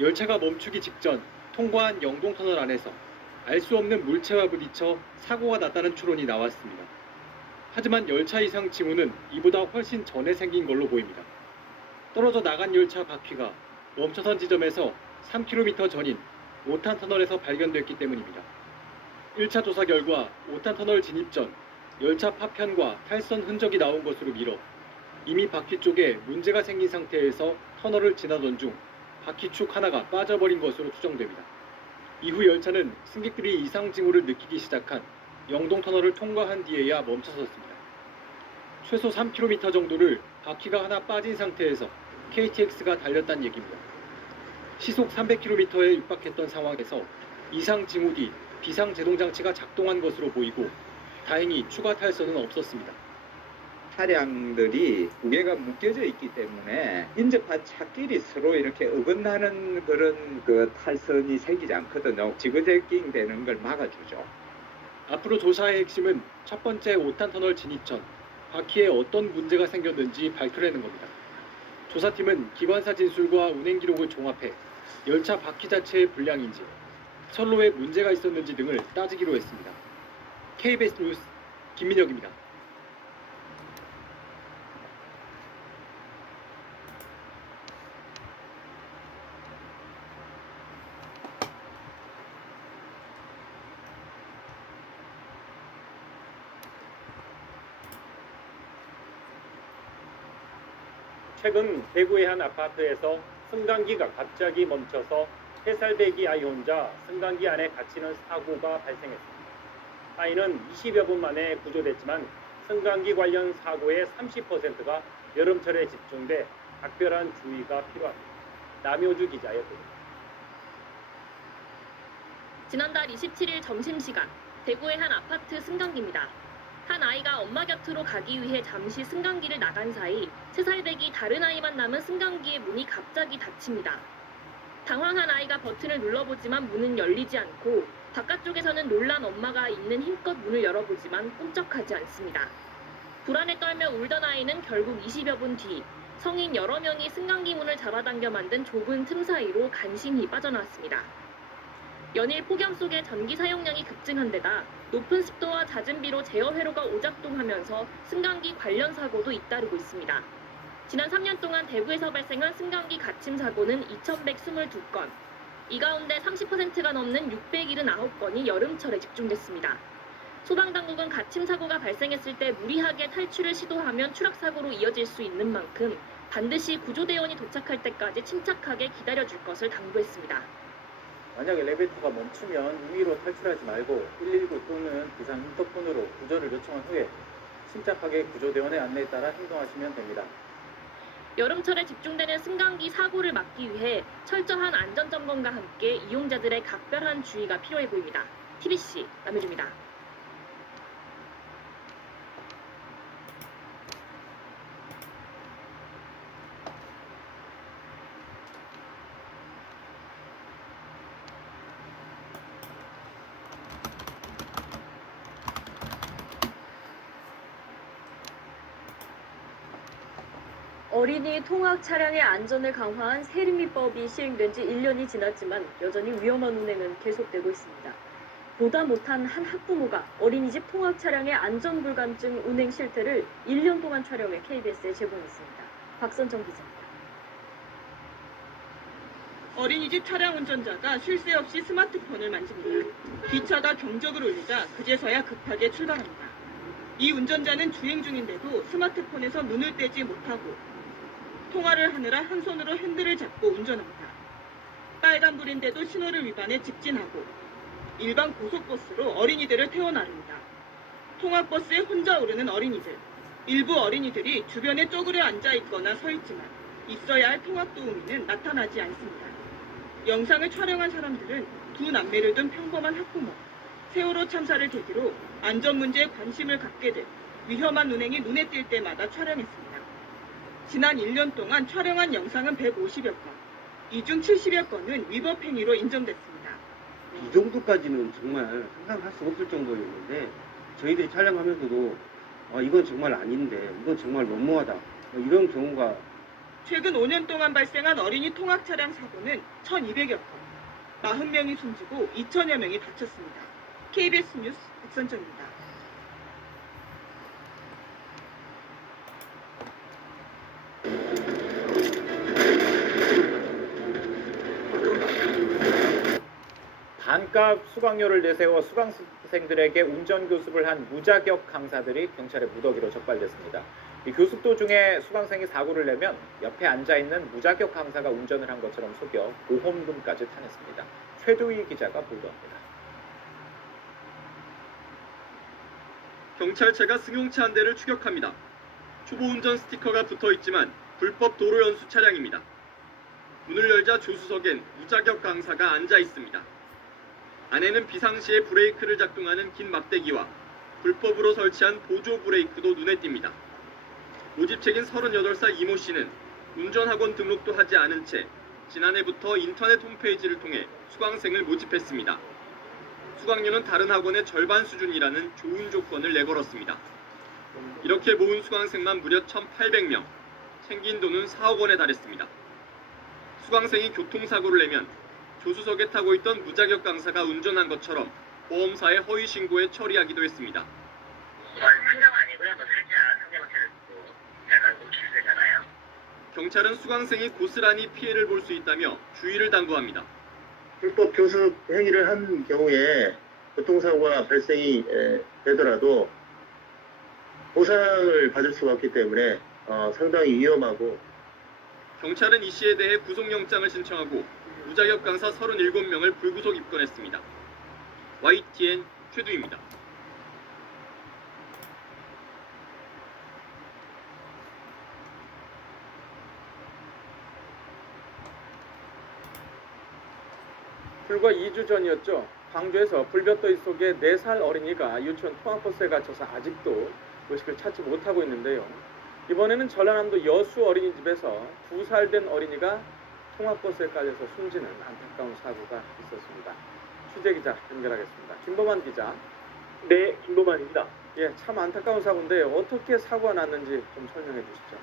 열차가 멈추기 직전 통과한 영동터널 안에서 알 수 없는 물체와 부딪혀 사고가 났다는 추론이 나왔습니다. 하지만 열차 이상 징후는 이보다 훨씬 전에 생긴 걸로 보입니다. 떨어져 나간 열차 바퀴가 멈춰선 지점에서 3km 전인 5탄 터널에서 발견됐기 때문입니다. 1차 조사 결과 5탄 터널 진입 전 열차 파편과 탈선 흔적이 나온 것으로 미뤄 이미 바퀴 쪽에 문제가 생긴 상태에서 터널을 지나던 중 바퀴축 하나가 빠져버린 것으로 추정됩니다. 이후 열차는 승객들이 이상 징후를 느끼기 시작한 영동 터널을 통과한 뒤에야 멈춰섰습니다. 최소 3km 정도를 바퀴가 하나 빠진 상태에서 KTX가 달렸다는 얘기입니다. 시속 300km에 육박했던 상황에서 이상 징후 뒤 비상 제동 장치가 작동한 것으로 보이고 다행히 추가 탈선은 없었습니다. 차량들이 두 개가 묶여져 있기 때문에 인접한 차끼리 서로 이렇게 어긋나는 그런 그 탈선이 생기지 않거든요. 지그재깅 되는 걸 막아주죠. 앞으로 조사의 핵심은 첫 번째 5탄 터널 진입 전 바퀴에 어떤 문제가 생겼는지 밝혀내는 겁니다. 조사팀은 기관사 진술과 운행 기록을 종합해 열차 바퀴 자체의 불량인지 선로에 문제가 있었는지 등을 따지기로 했습니다. KBS 뉴스 김민혁입니다. 최근 대구의 한 아파트에서 승강기가 갑자기 멈춰서 3살 아이 혼자 승강기 안에 갇히는 사고가 발생했습니다. 아이는 20여 분 만에 구조됐지만 승강기 관련 사고의 30%가 여름철에 집중돼 각별한 주의가 필요합니다. 남효주 기자의 보도. 지난달 27일 점심시간 대구의 한 아파트 승강기입니다. 한 아이가 엄마 곁으로 가기 위해 잠시 승강기를 나간 사이 3살 되기 다른 아이만 남은 승강기의 문이 갑자기 닫힙니다. 당황한 아이가 버튼을 눌러보지만 문은 열리지 않고 바깥쪽에서는 놀란 엄마가 있는 힘껏 문을 열어보지만 꿈쩍하지 않습니다. 불안에 떨며 울던 아이는 결국 20여 분 뒤 성인 여러 명이 승강기 문을 잡아당겨 만든 좁은 틈 사이로 간신히 빠져나왔습니다. 연일 폭염 속에 전기 사용량이 급증한 데다 높은 습도와 잦은 비로 제어 회로가 오작동하면서 승강기 관련 사고도 잇따르고 있습니다. 지난 3년 동안 대구에서 발생한 승강기 갇힘 사고는 2,122건, 이 가운데 30%가 넘는 679건이 여름철에 집중됐습니다. 소방당국은 갇힘 사고가 발생했을 때 무리하게 탈출을 시도하면 추락사고로 이어질 수 있는 만큼 반드시 구조대원이 도착할 때까지 침착하게 기다려줄 것을 당부했습니다. 만약 엘리베이터가 멈추면 임의로 탈출하지 말고 119 또는 비상 인터폰으로 구조를 요청한 후에 침착하게 구조대원의 안내에 따라 행동하시면 됩니다. 여름철에 집중되는 승강기 사고를 막기 위해 철저한 안전점검과 함께 이용자들의 각별한 주의가 필요해 보입니다. TBC 남효주입니다. 어린이 통학 차량의 안전을 강화한 세림이법이 시행된 지 1년이 지났지만 여전히 위험한 운행은 계속되고 있습니다. 보다 못한 한 학부모가 어린이집 통학 차량의 안전불감증 운행 실태를 1년 동안 촬영해 KBS에 제공했습니다. 박선정 기자입니다. 어린이집 차량 운전자가 쉴 새 없이 스마트폰을 만집니다. 기차가 경적을 울리자 그제서야 급하게 출발합니다. 이 운전자는 주행 중인데도 스마트폰에서 눈을 떼지 못하고 통화를 하느라 한 손으로 핸들을 잡고 운전합니다. 빨간불인데도 신호를 위반해 직진하고 일반 고속버스로 어린이들을 태워 나릅니다. 통학버스에 혼자 오르는 어린이들. 일부 어린이들이 주변에 쪼그려 앉아 있거나 서 있지만 있어야 할 통학 도우미는 나타나지 않습니다. 영상을 촬영한 사람들은 두 남매를 둔 평범한 학부모. 세월호 참사를 계기로 안전 문제에 관심을 갖게 돼 위험한 운행이 눈에 띌 때마다 촬영했습니다. 지난 1년 동안 촬영한 영상은 150여 건, 이 중 70여 건은 위법 행위로 인정됐습니다. 이 정도까지는 정말 상상할 수 없을 정도였는데 저희들이 촬영하면서도 이건 정말 아닌데 이건 정말 너무하다 이런 경우가 최근 5년 동안 발생한 어린이 통학 차량 사고는 1,200여 건, 40명이 숨지고 2,000여 명이 다쳤습니다. KBS 뉴스 박선정입니다. 반값 수강료를 내세워 수강생들에게 운전 교습을 한 무자격 강사들이 경찰의 무더기로 적발됐습니다. 이 교습도 중에 수강생이 사고를 내면 옆에 앉아있는 무자격 강사가 운전을 한 것처럼 속여 보험금까지 타냈습니다. 최두희 기자가 보도합니다. 경찰차가 승용차 한 대를 추격합니다. 초보 운전 스티커가 붙어 있지만 불법 도로 연수 차량입니다. 문을 열자 조수석엔 무자격 강사가 앉아 있습니다. 안에는 비상시에 브레이크를 작동하는 긴 막대기와 불법으로 설치한 보조 브레이크도 눈에 띕니다. 모집책인 38살 이모 씨는 운전학원 등록도 하지 않은 채 지난해부터 인터넷 홈페이지를 통해 수강생을 모집했습니다. 수강료는 다른 학원의 절반 수준이라는 좋은 조건을 내걸었습니다. 이렇게 모은 수강생만 무려 1,800명, 챙긴 돈은 4억 원에 달했습니다. 수강생이 교통사고를 내면 조수석에 타고 있던 무자격 강사가 운전한 것처럼 보험사에 허위 신고에 처리하기도 했습니다. 상장 아니고요. 살짝 상대방체를 약간 노출되잖아요. 경찰은 수강생이 고스란히 피해를 볼 수 있다며 주의를 당부합니다. 불법 교습 행위를 한 경우에 교통사고가 발생이 되더라도 보상을 받을 수가 없기 때문에 상당히 위험하고 경찰은 이 씨에 대해 구속영장을 신청하고 무자격 강사 37명을 불구속 입건했습니다. YTN 최두입니다. 불과 2주 전이었죠. 광주에서 불볕더위 속에 4살 어린이가 유치원 통학버스에 갇혀서 아직도 의식을 찾지 못하고 있는데요. 이번에는 전라남도 여수 어린이집에서 2살 된 어린이가 통학버스에 깔려서 숨지는 안타까운 사고가 있었습니다. 취재기자 연결하겠습니다. 김범환 기자. 네, 김범환입니다. 예, 참 안타까운 사고인데요. 어떻게 사고가 났는지 좀 설명해 주시죠.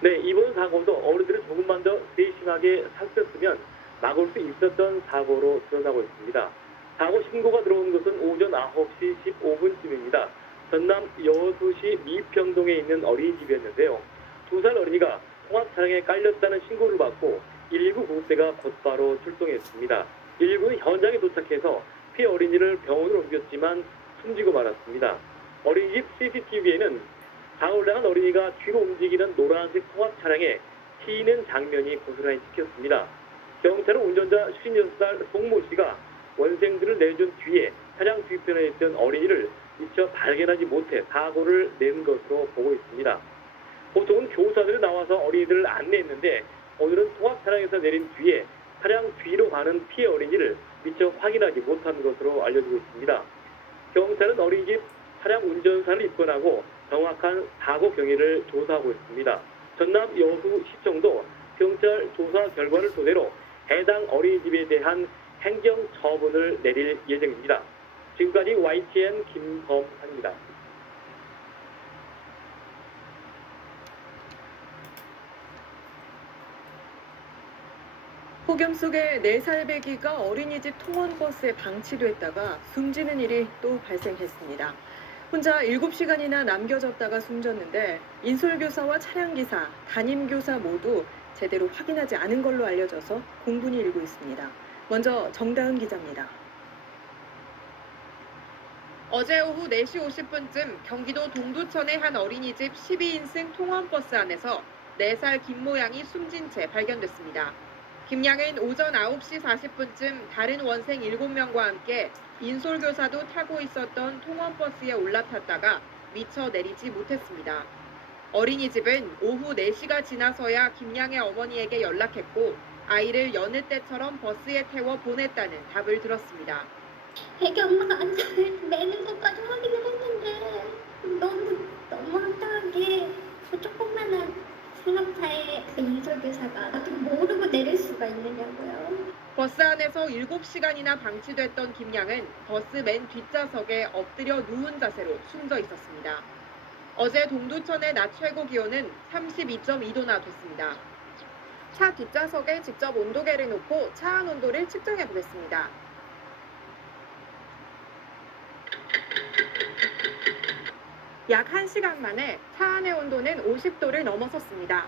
네, 이번 사고도 어른들은 조금만 더 세심하게 살폈으면 막을 수 있었던 사고로 드러나고 있습니다. 사고 신고가 들어온 것은 오전 9시 15분쯤입니다. 전남 여수시 미평동에 있는 어린이집이었는데요. 2살 어린이가 통학 차량에 깔렸다는 신고를 받고 119 구급대가 곧바로 출동했습니다. 119는 현장에 도착해서 피해 어린이를 병원으로 옮겼지만 숨지고 말았습니다. 어린이집 CCTV에는 사고를 당한 어린이가 뒤로 움직이는 노란색 통학 차량에 튀는 장면이 고스란히 찍혔습니다. 경찰은 운전자 56살 송모 씨가 원생들을 내준 뒤에 차량 뒤편에 있던 어린이를 미처 발견하지 못해 사고를 낸 것으로 보고 있습니다. 보통은 교사들이 나와서 어린이들을 안내했는데 오늘은 통학 차량에서 내린 뒤에 차량 뒤로 가는 피해 어린이를 미처 확인하지 못한 것으로 알려지고 있습니다. 경찰은 어린이집 차량 운전사를 입건하고 정확한 사고 경위를 조사하고 있습니다. 전남 여수시청도 경찰 조사 결과를 토대로 해당 어린이집에 대한 행정 처분을 내릴 예정입니다. 지금까지 YTN 김범환입니다. 폭염 속에 4살 배기가 어린이집 통원버스에 방치됐다가 숨지는 일이 또 발생했습니다. 혼자 7시간이나 남겨졌다가 숨졌는데 인솔교사와 차량기사, 담임교사 모두 제대로 확인하지 않은 걸로 알려져서 공분이 일고 있습니다. 먼저 정다은 기자입니다. 어제 오후 4시 50분쯤 경기도 동두천의 한 어린이집 12인승 통원버스 안에서 4살 김모양이 숨진 채 발견됐습니다. 김양은 오전 9시 40분쯤 다른 원생 7명과 함께 인솔교사도 타고 있었던 통원버스에 올라탔다가 미처 내리지 못했습니다. 어린이집은 오후 4시가 지나서야 김양의 어머니에게 연락했고 아이를 여느 때처럼 버스에 태워 보냈다는 답을 들었습니다. 애기 엄마가 안전을 내는 것까지 확인을 했는데 너무 황당하게 그 조그만한 승합차에 그 인솔교사가 어떻게 모르고 내릴 수가 있느냐고요. 버스 안에서 7시간이나 방치됐던 김양은 버스 맨 뒷좌석에 엎드려 누운 자세로 숨져 있었습니다. 어제 동두천의 낮 최고 기온은 32.2도나 됐습니다. 차 뒷좌석에 직접 온도계를 놓고 차 안 온도를 측정해 보겠습니다. 약 1시간 만에 차 안의 온도는 50도를 넘어섰습니다.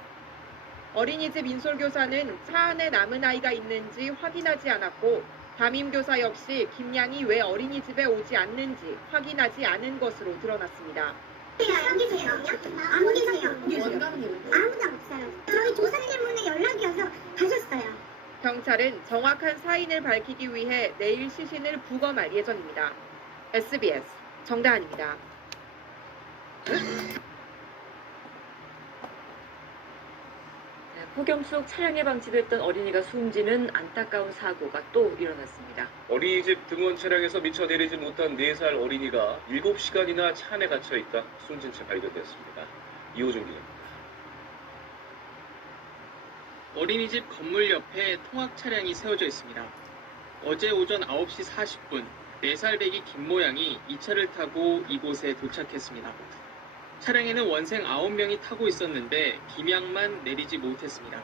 어린이집 인솔교사는 차 안에 남은 아이가 있는지 확인하지 않았고 담임교사 역시 김양이 왜 어린이집에 오지 않는지 확인하지 않은 것으로 드러났습니다. 여기 계세요? 안 계세요. 아무도 없어요. 저희 조사 때문에 연락이 와서 가셨어요. 경찰은 정확한 사인을 밝히기 위해 내일 시신을 부검할 예정입니다. SBS 정다은입니다. 폭염 속 차량에 방치됐던 어린이가 숨지는 안타까운 사고가 또 일어났습니다. 어린이집 등원 차량에서 미처 내리지 못한 4살 어린이가 7시간이나 차 안에 갇혀 있다 숨진 채 발견됐습니다. 이호준 기자입니다. 어린이집 건물 옆에 통학 차량이 세워져 있습니다. 어제 오전 9시 40분 4살 배기 김모양이 이 차를 타고 이곳에 도착했습니다. 차량에는 원생 9명이 타고 있었는데 김양만 내리지 못했습니다.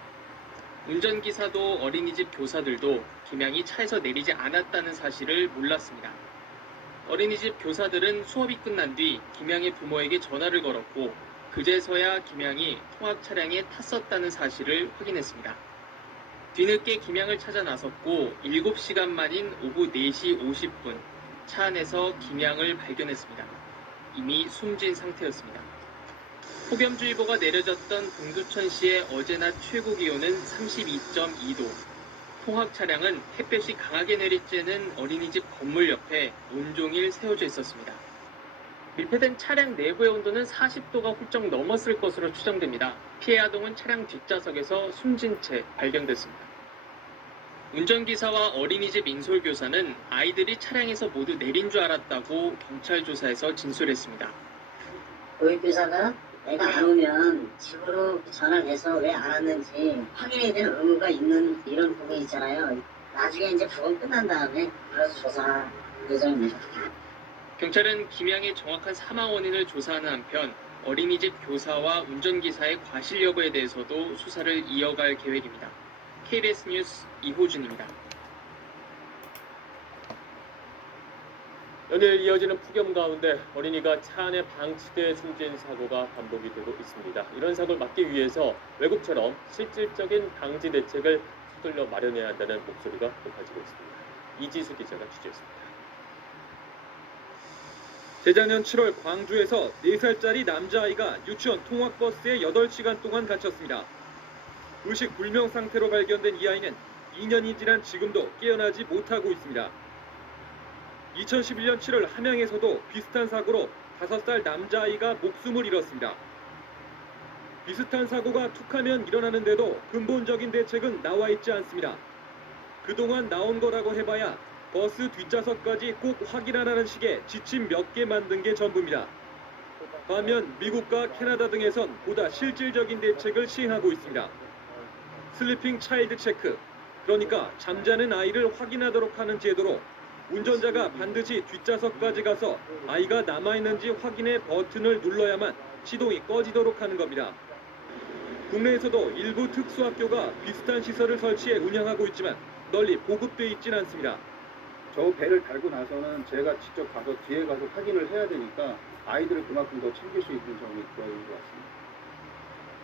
운전기사도 어린이집 교사들도 김양이 차에서 내리지 않았다는 사실을 몰랐습니다. 어린이집 교사들은 수업이 끝난 뒤 김양의 부모에게 전화를 걸었고 그제서야 김양이 통학 차량에 탔었다는 사실을 확인했습니다. 뒤늦게 김양을 찾아 나섰고 7시간 만인 오후 4시 50분 차 안에서 김양을 발견했습니다. 이미 숨진 상태였습니다. 폭염주의보가 내려졌던 동두천시의 어제 낮 최고 기온은 32.2도. 통학 차량은 햇볕이 강하게 내리쬐는 어린이집 건물 옆에 온종일 세워져 있었습니다. 밀폐된 차량 내부의 온도는 40도가 훌쩍 넘었을 것으로 추정됩니다. 피해 아동은 차량 뒷좌석에서 숨진 채 발견됐습니다. 운전기사와 어린이집 인솔교사는 아이들이 차량에서 모두 내린 줄 알았다고 경찰 조사에서 진술했습니다. 교육교사가 애가 안 오면 집으로 전화를 해서 왜 안 왔는지 확인해야 될 의무가 있는 이런 부분이 있잖아요. 나중에 이제 부검 끝난 다음에 그래서 조사 예정입니다. 경찰은 김양의 정확한 사망 원인을 조사하는 한편 어린이집 교사와 운전기사의 과실 여부에 대해서도 수사를 이어갈 계획입니다. KBS 뉴스 이호준입니다. 연일 이어지는 폭염 가운데 어린이가 차 안에 방치돼 숨진 사고가 반복이 되고 있습니다. 이런 사고를 막기 위해서 외국처럼 실질적인 방지 대책을 서둘러 마련해야 한다는 목소리가 높아지고 있습니다. 이지수 기자가 취재했습니다. 재작년 7월 광주에서 4살짜리 남자아이가 유치원 통학버스에 8시간 동안 갇혔습니다. 의식 불명 상태로 발견된 이 아이는 2년이 지난 지금도 깨어나지 못하고 있습니다. 2011년 7월 함양에서도 비슷한 사고로 5살 남자아이가 목숨을 잃었습니다. 비슷한 사고가 툭하면 일어나는데도 근본적인 대책은 나와 있지 않습니다. 그동안 나온 거라고 해봐야 버스 뒷좌석까지 꼭 확인하라는 식의 지침 몇 개 만든 게 전부입니다. 반면 미국과 캐나다 등에선 보다 실질적인 대책을 시행하고 있습니다. 슬리핑 차일드 체크, 그러니까 잠자는 아이를 확인하도록 하는 제도로 운전자가 반드시 뒷좌석까지 가서 아이가 남아있는지 확인해 버튼을 눌러야만 시동이 꺼지도록 하는 겁니다. 국내에서도 일부 특수학교가 비슷한 시설을 설치해 운영하고 있지만 널리 보급돼 있진 않습니다. 저 배를 달고 나서는 제가 직접 가서 뒤에 가서 확인을 해야 되니까 아이들을 그만큼 더 챙길 수 있는 점이 있는 것 같습니다.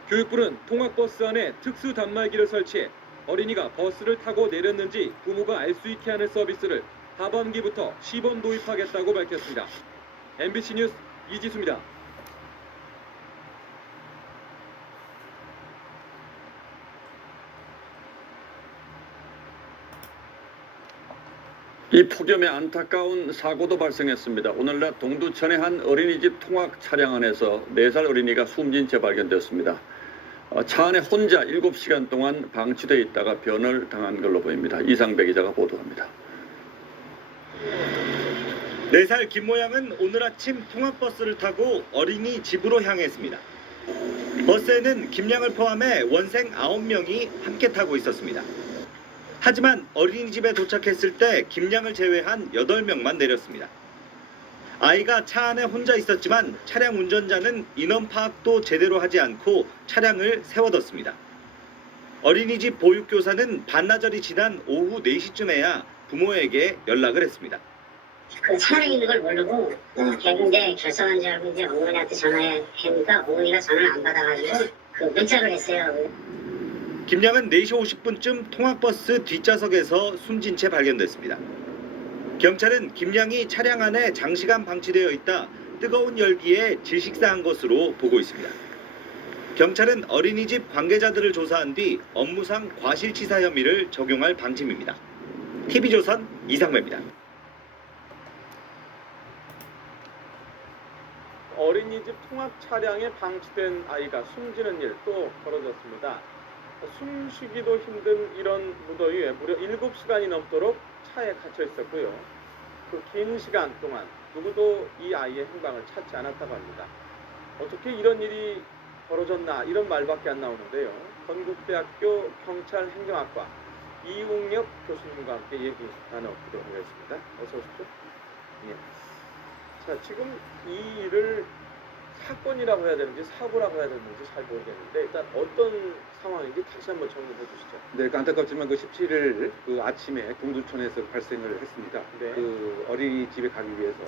교육부는 통학버스 안에 특수 단말기를 설치해 어린이가 버스를 타고 내렸는지 부모가 알 수 있게 하는 서비스를 하반기부터 시범 도입하겠다고 밝혔습니다. MBC 뉴스 이지수입니다. 이 폭염에 안타까운 사고도 발생했습니다. 오늘 낮 동두천의 한 어린이집 통학 차량 안에서 4살 어린이가 숨진 채 발견됐습니다. 차 안에 혼자 7시간 동안 방치돼 있다가 변을 당한 걸로 보입니다. 이상배 기자가 보도합니다. 4살 김모양은 오늘 아침 통학버스를 타고 어린이 집으로 향했습니다. 버스에는 김양을 포함해 원생 9명이 함께 타고 있었습니다. 하지만 어린이집에 도착했을 때 김양을 제외한 8명만 내렸습니다. 아이가 차 안에 혼자 있었지만 차량 운전자는 인원 파악도 제대로 하지 않고 차량을 세워뒀습니다. 어린이집 보육교사는 반나절이 지난 오후 4시쯤에야 부모에게 연락을 했습니다. 그 차량에 있는 걸 모르고 개근데 결석한 줄 알고 이제 어머니한테 전화했으니까 어머니가 전화를 안 받아가지고 그 문자를 했어요. 김양은 4시 50분쯤 통학버스 뒷좌석에서 숨진 채 발견됐습니다. 경찰은 김양이 차량 안에 장시간 방치되어 있다 뜨거운 열기에 질식사한 것으로 보고 있습니다. 경찰은 어린이집 관계자들을 조사한 뒤 업무상 과실치사 혐의를 적용할 방침입니다. TV조선 이상배입니다. 어린이집 통학 차량에 방치된 아이가 숨지는 일 또 벌어졌습니다. 숨쉬기도 힘든 이런 무더위에 무려 7시간이 넘도록 차에 갇혀 있었고요. 그 긴 시간 동안 누구도 이 아이의 행방을 찾지 않았다고 합니다. 어떻게 이런 일이 벌어졌나 이런 말밖에 안 나오는데요. 건국대학교 경찰행정학과 이웅혁 교수님과 함께 얘기 나눠보도록 하겠습니다. 어서 오십시오. 예. 자, 지금 이 일을 사건이라고 해야 되는지 사고라고 해야 되는지 잘 모르겠는데 일단 어떤 상황인지 다시 한번 정리해 주시죠. 네, 그 안타깝지만 그 17일 그 아침에 동두천에서 발생을 했습니다. 네. 그 어린이집에 가기 위해서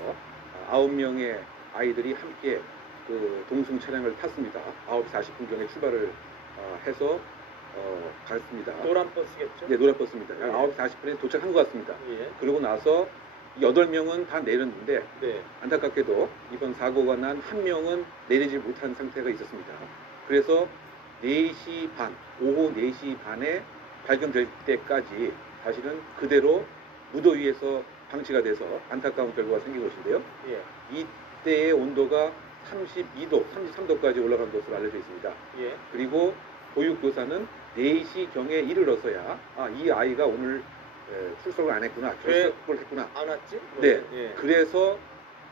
9명의 아이들이 함께 그 동승 차량을 탔습니다. 9시 40분경에 출발을 해서 갔습니다. 노란 버스겠죠? 네, 노란 버스입니다. 네. 9시 40분에 도착한 것 같습니다. 예. 그러고 나서 8명은 다 내렸는데 네. 안타깝게도 이번 사고가 난 1명은 내리지 못한 상태가 있었습니다. 그래서 4시 반, 오후 4시 반에 발견될 때까지 사실은 그대로 무더위에서 방치가 돼서 안타까운 결과가 생긴 것인데요. 예. 이때의 온도가 32도, 33도까지 올라간 것으로 알려져 있습니다. 예. 그리고 보육교사는 4시경에 이르러서야 이 아이가 오늘 출석을 안 했구나, 결석을 했구나. 안 왔지? 네. 예. 그래서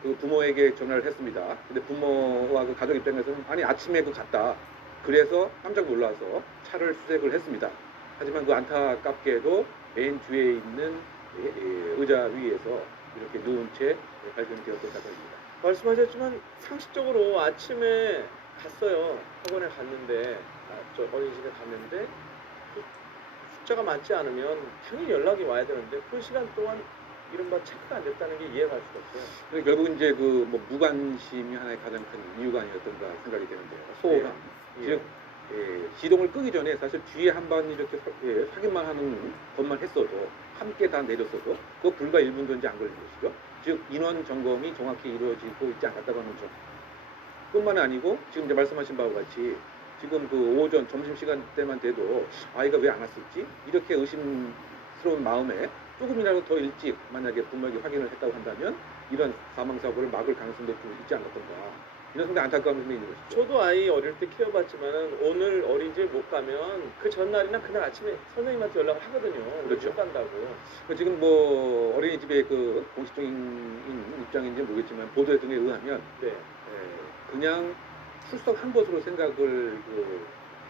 그 부모에게 전화를 했습니다. 근데 부모와 그 가족 입장에서는 아니 아침에 그 갔다. 그래서 깜짝 놀라서 차를 수색을 했습니다. 하지만 그 안타깝게도 맨 뒤에 있는 의자 위에서 이렇게 누운 채 발견되었던 사건입니다. 말씀하셨지만 상식적으로 아침에 갔어요. 학원에 갔는데 저 어린이집에 갔는데 그 숫자가 많지 않으면 당연히 연락이 와야 되는데 그 시간 동안 이른바 체크가 안 됐다는 게 이해가 갈 수가 없어요. 결국 이제 그 뭐 무관심이 하나의 가장 큰 이유가 아니었던가 생각이 되는데요. 소홀함. 예. 즉 시동을 끄기 전에 사실 뒤에 한 번 이렇게 확인만 하는 것만 했어도 함께 다 내렸어도 그거 불과 1분도 이제 안 걸린 것이죠. 즉 인원 점검이 정확히 이루어지고 있지 않았다고 하는 점. 뿐만 아니고 지금 이제 말씀하신 바와 같이 지금 그 오전 점심시간 때만 돼도 아이가 왜 안 왔을지 이렇게 의심스러운 마음에 조금이라도 더 일찍 만약에 분명히 확인을 했다고 한다면 이런 사망사고를 막을 가능성도 좀 있지 않았던가 이런 상당히 안타까운 점이 있는 것이죠. 저도 아이 어릴 때 키워봤지만은 오늘 어린이집 못 가면 그 전날이나 그날 아침에 선생님한테 연락을 하거든요. 그렇죠. 못 간다고. 지금 뭐 어린이집의 그 공식적인 입장인지 모르겠지만 보도 등에 의하면 네. 그냥 출석한 것으로 생각을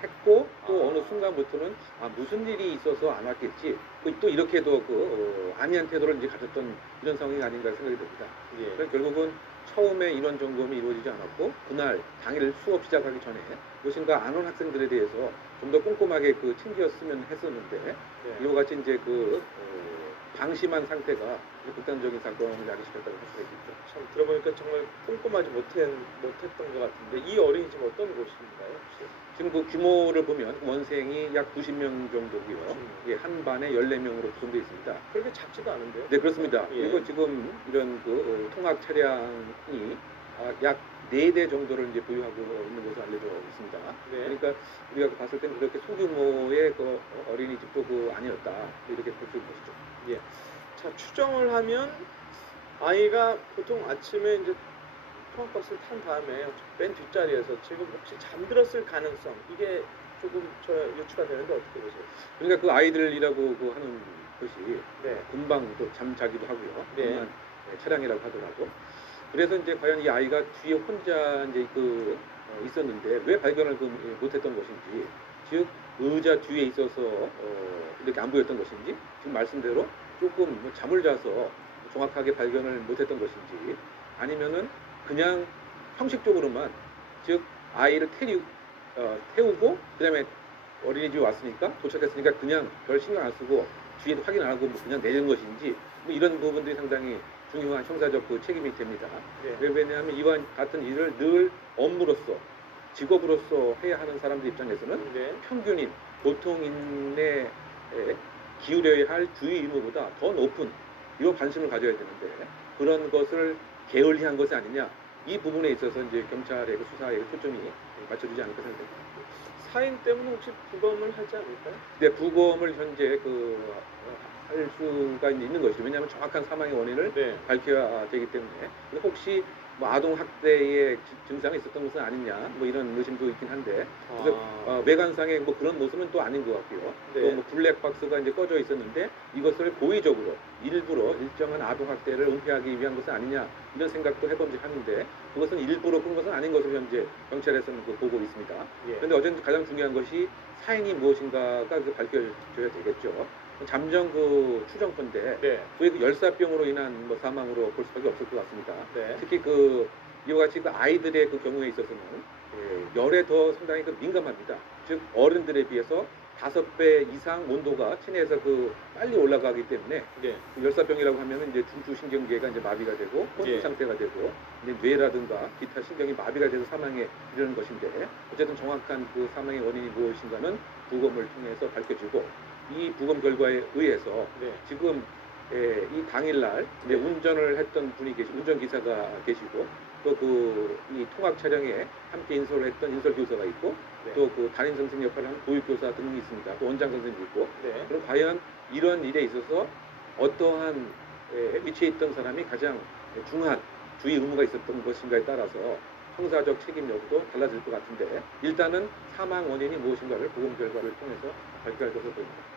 했고 또 어느 순간부터는 무슨 일이 있어서 안 왔겠지 또 이렇게도 안이한 태도를 이제 가졌던 이런 상황이 아닌가 생각이 듭니다. 예. 그러니까 결국은 처음에 인원 점검이 이루어지지 않았고 그날 당일 수업 시작하기 전에 무엇인가 안 온 학생들에 대해서 좀 더 꼼꼼하게 챙겼으면 했었는데 이와 같이 이제 방심한 상태가 극단적인 사건을 야기시켰다고 할 수가 있겠죠. 참 들어보니까 정말 꼼꼼하지 못했던 것 같은데 이 어린이집 어떤 곳인가요? 혹시? 지금 그 규모를 보면 원생이 약 90명 정도고요. 예, 한 반에 14명으로 구성되어 있습니다. 그렇게 작지도 않은데요? 네, 그렇습니다. 예. 그리고 지금 이런 통학 차량이 약 4대 정도를 이제 보유하고 있는 것으로 알려져 있습니다. 네. 그러니까 우리가 봤을 때는 그렇게 소규모의 어린이집도 아니었다. 이렇게 볼 수 있는 것이죠. 예. 자, 추정을 하면 아이가 보통 아침에 이제 통학버스를 탄 다음에 맨 뒷자리에서 지금 혹시 잠들었을 가능성 이게 조금 유추가 되는데 어떻게 보세요? 그러니까 그 아이들이라고 하는 것이 네. 금방 또 잠자기도 하고요. 네. 다만 차량이라고 하더라도 그래서 이제 과연 이 아이가 뒤에 혼자 이제 있었는데 왜 발견을 못했던 것인지, 즉 의자 뒤에 있어서 이렇게 안 보였던 것인지, 지금 말씀대로 조금 잠을 자서 정확하게 발견을 못했던 것인지, 아니면은 그냥 형식적으로만, 즉 아이를 태우고 그다음에 어린이집에 왔으니까 도착했으니까 그냥 별 신경 안 쓰고 뒤에도 확인 안 하고 그냥 내리는 것인지, 이런 부분들이 상당히 중요한 형사적 책임이 됩니다. 네. 왜냐하면 이와 같은 일을 늘 업무로서, 직업으로서 해야 하는 사람들 입장에서는 네. 평균인 보통인의 기울여야 할 주의 의무보다 더 높은 이런 관심을 가져야 되는데, 그런 것을 게을리한 것이 아니냐, 이 부분에 있어서 이제 경찰의 그 수사에 초점이 맞춰지지 않을까 생각됩니다. 사인 때문에 혹시 부검을 하지 않을까요? 네, 부검을 현재 할 수가 있는 것이죠. 왜냐하면 정확한 사망의 원인을 밝혀야 되기 때문에. 근데 혹시 뭐 아동 학대의 증상이 있었던 것은 아니냐, 뭐 이런 의심도 있긴 한데, 그래서 외관상의 뭐 그런 모습은 또 아닌 것 같고요. 네. 또 뭐 블랙박스가 이제 꺼져 있었는데 이것을 고의적으로 일부러 일정한 아동 학대를 은폐하기 위한 것은 아니냐 이런 생각도 해봄직하는데 그것은 일부러 그런 것은 아닌 것으로 현재 경찰에서는 보고 있습니다. 예. 그런데 어쨌든 가장 중요한 것이 사인이 무엇인가가 밝혀져야 되겠죠. 잠정 추정건데 왜 그 열사병으로 인한 뭐 사망으로 볼 수밖에 없을 것 같습니다. 특히 이와 같이 아이들의 경우에 있어서는 열에 더 상당히 민감합니다. 즉 어른들에 비해서 5배 이상 온도가 체내에서 빨리 올라가기 때문에 열사병이라고 하면은 이제 중추신경계가 이제 마비가 되고 혼수 상태가 되고 이제 뇌라든가 기타 신경이 마비가 돼서 사망에 이르는 것인데 어쨌든 정확한 사망의 원인이 무엇인가는 부검을 통해서 밝혀지고 이 부검 결과에 의해서 지금 이 당일날 운전을 했던 분이 운전기사가 계시고 또 이 통학 차량에 함께 인솔을 했던 인솔교사가 있고 또 담임 선생 역할을 하는 보육교사 등이 있습니다. 또 원장 선생님도 있고 그럼 과연 이런 일에 있어서 어떠한 위치에 있던 사람이 가장 중한 주의 의무가 있었던 것인가에 따라서 형사적 책임 여부도 달라질 것 같은데 일단은 사망 원인이 무엇인가를 보험 결과를 통해서 밝혀야 할 것으로 보입니다.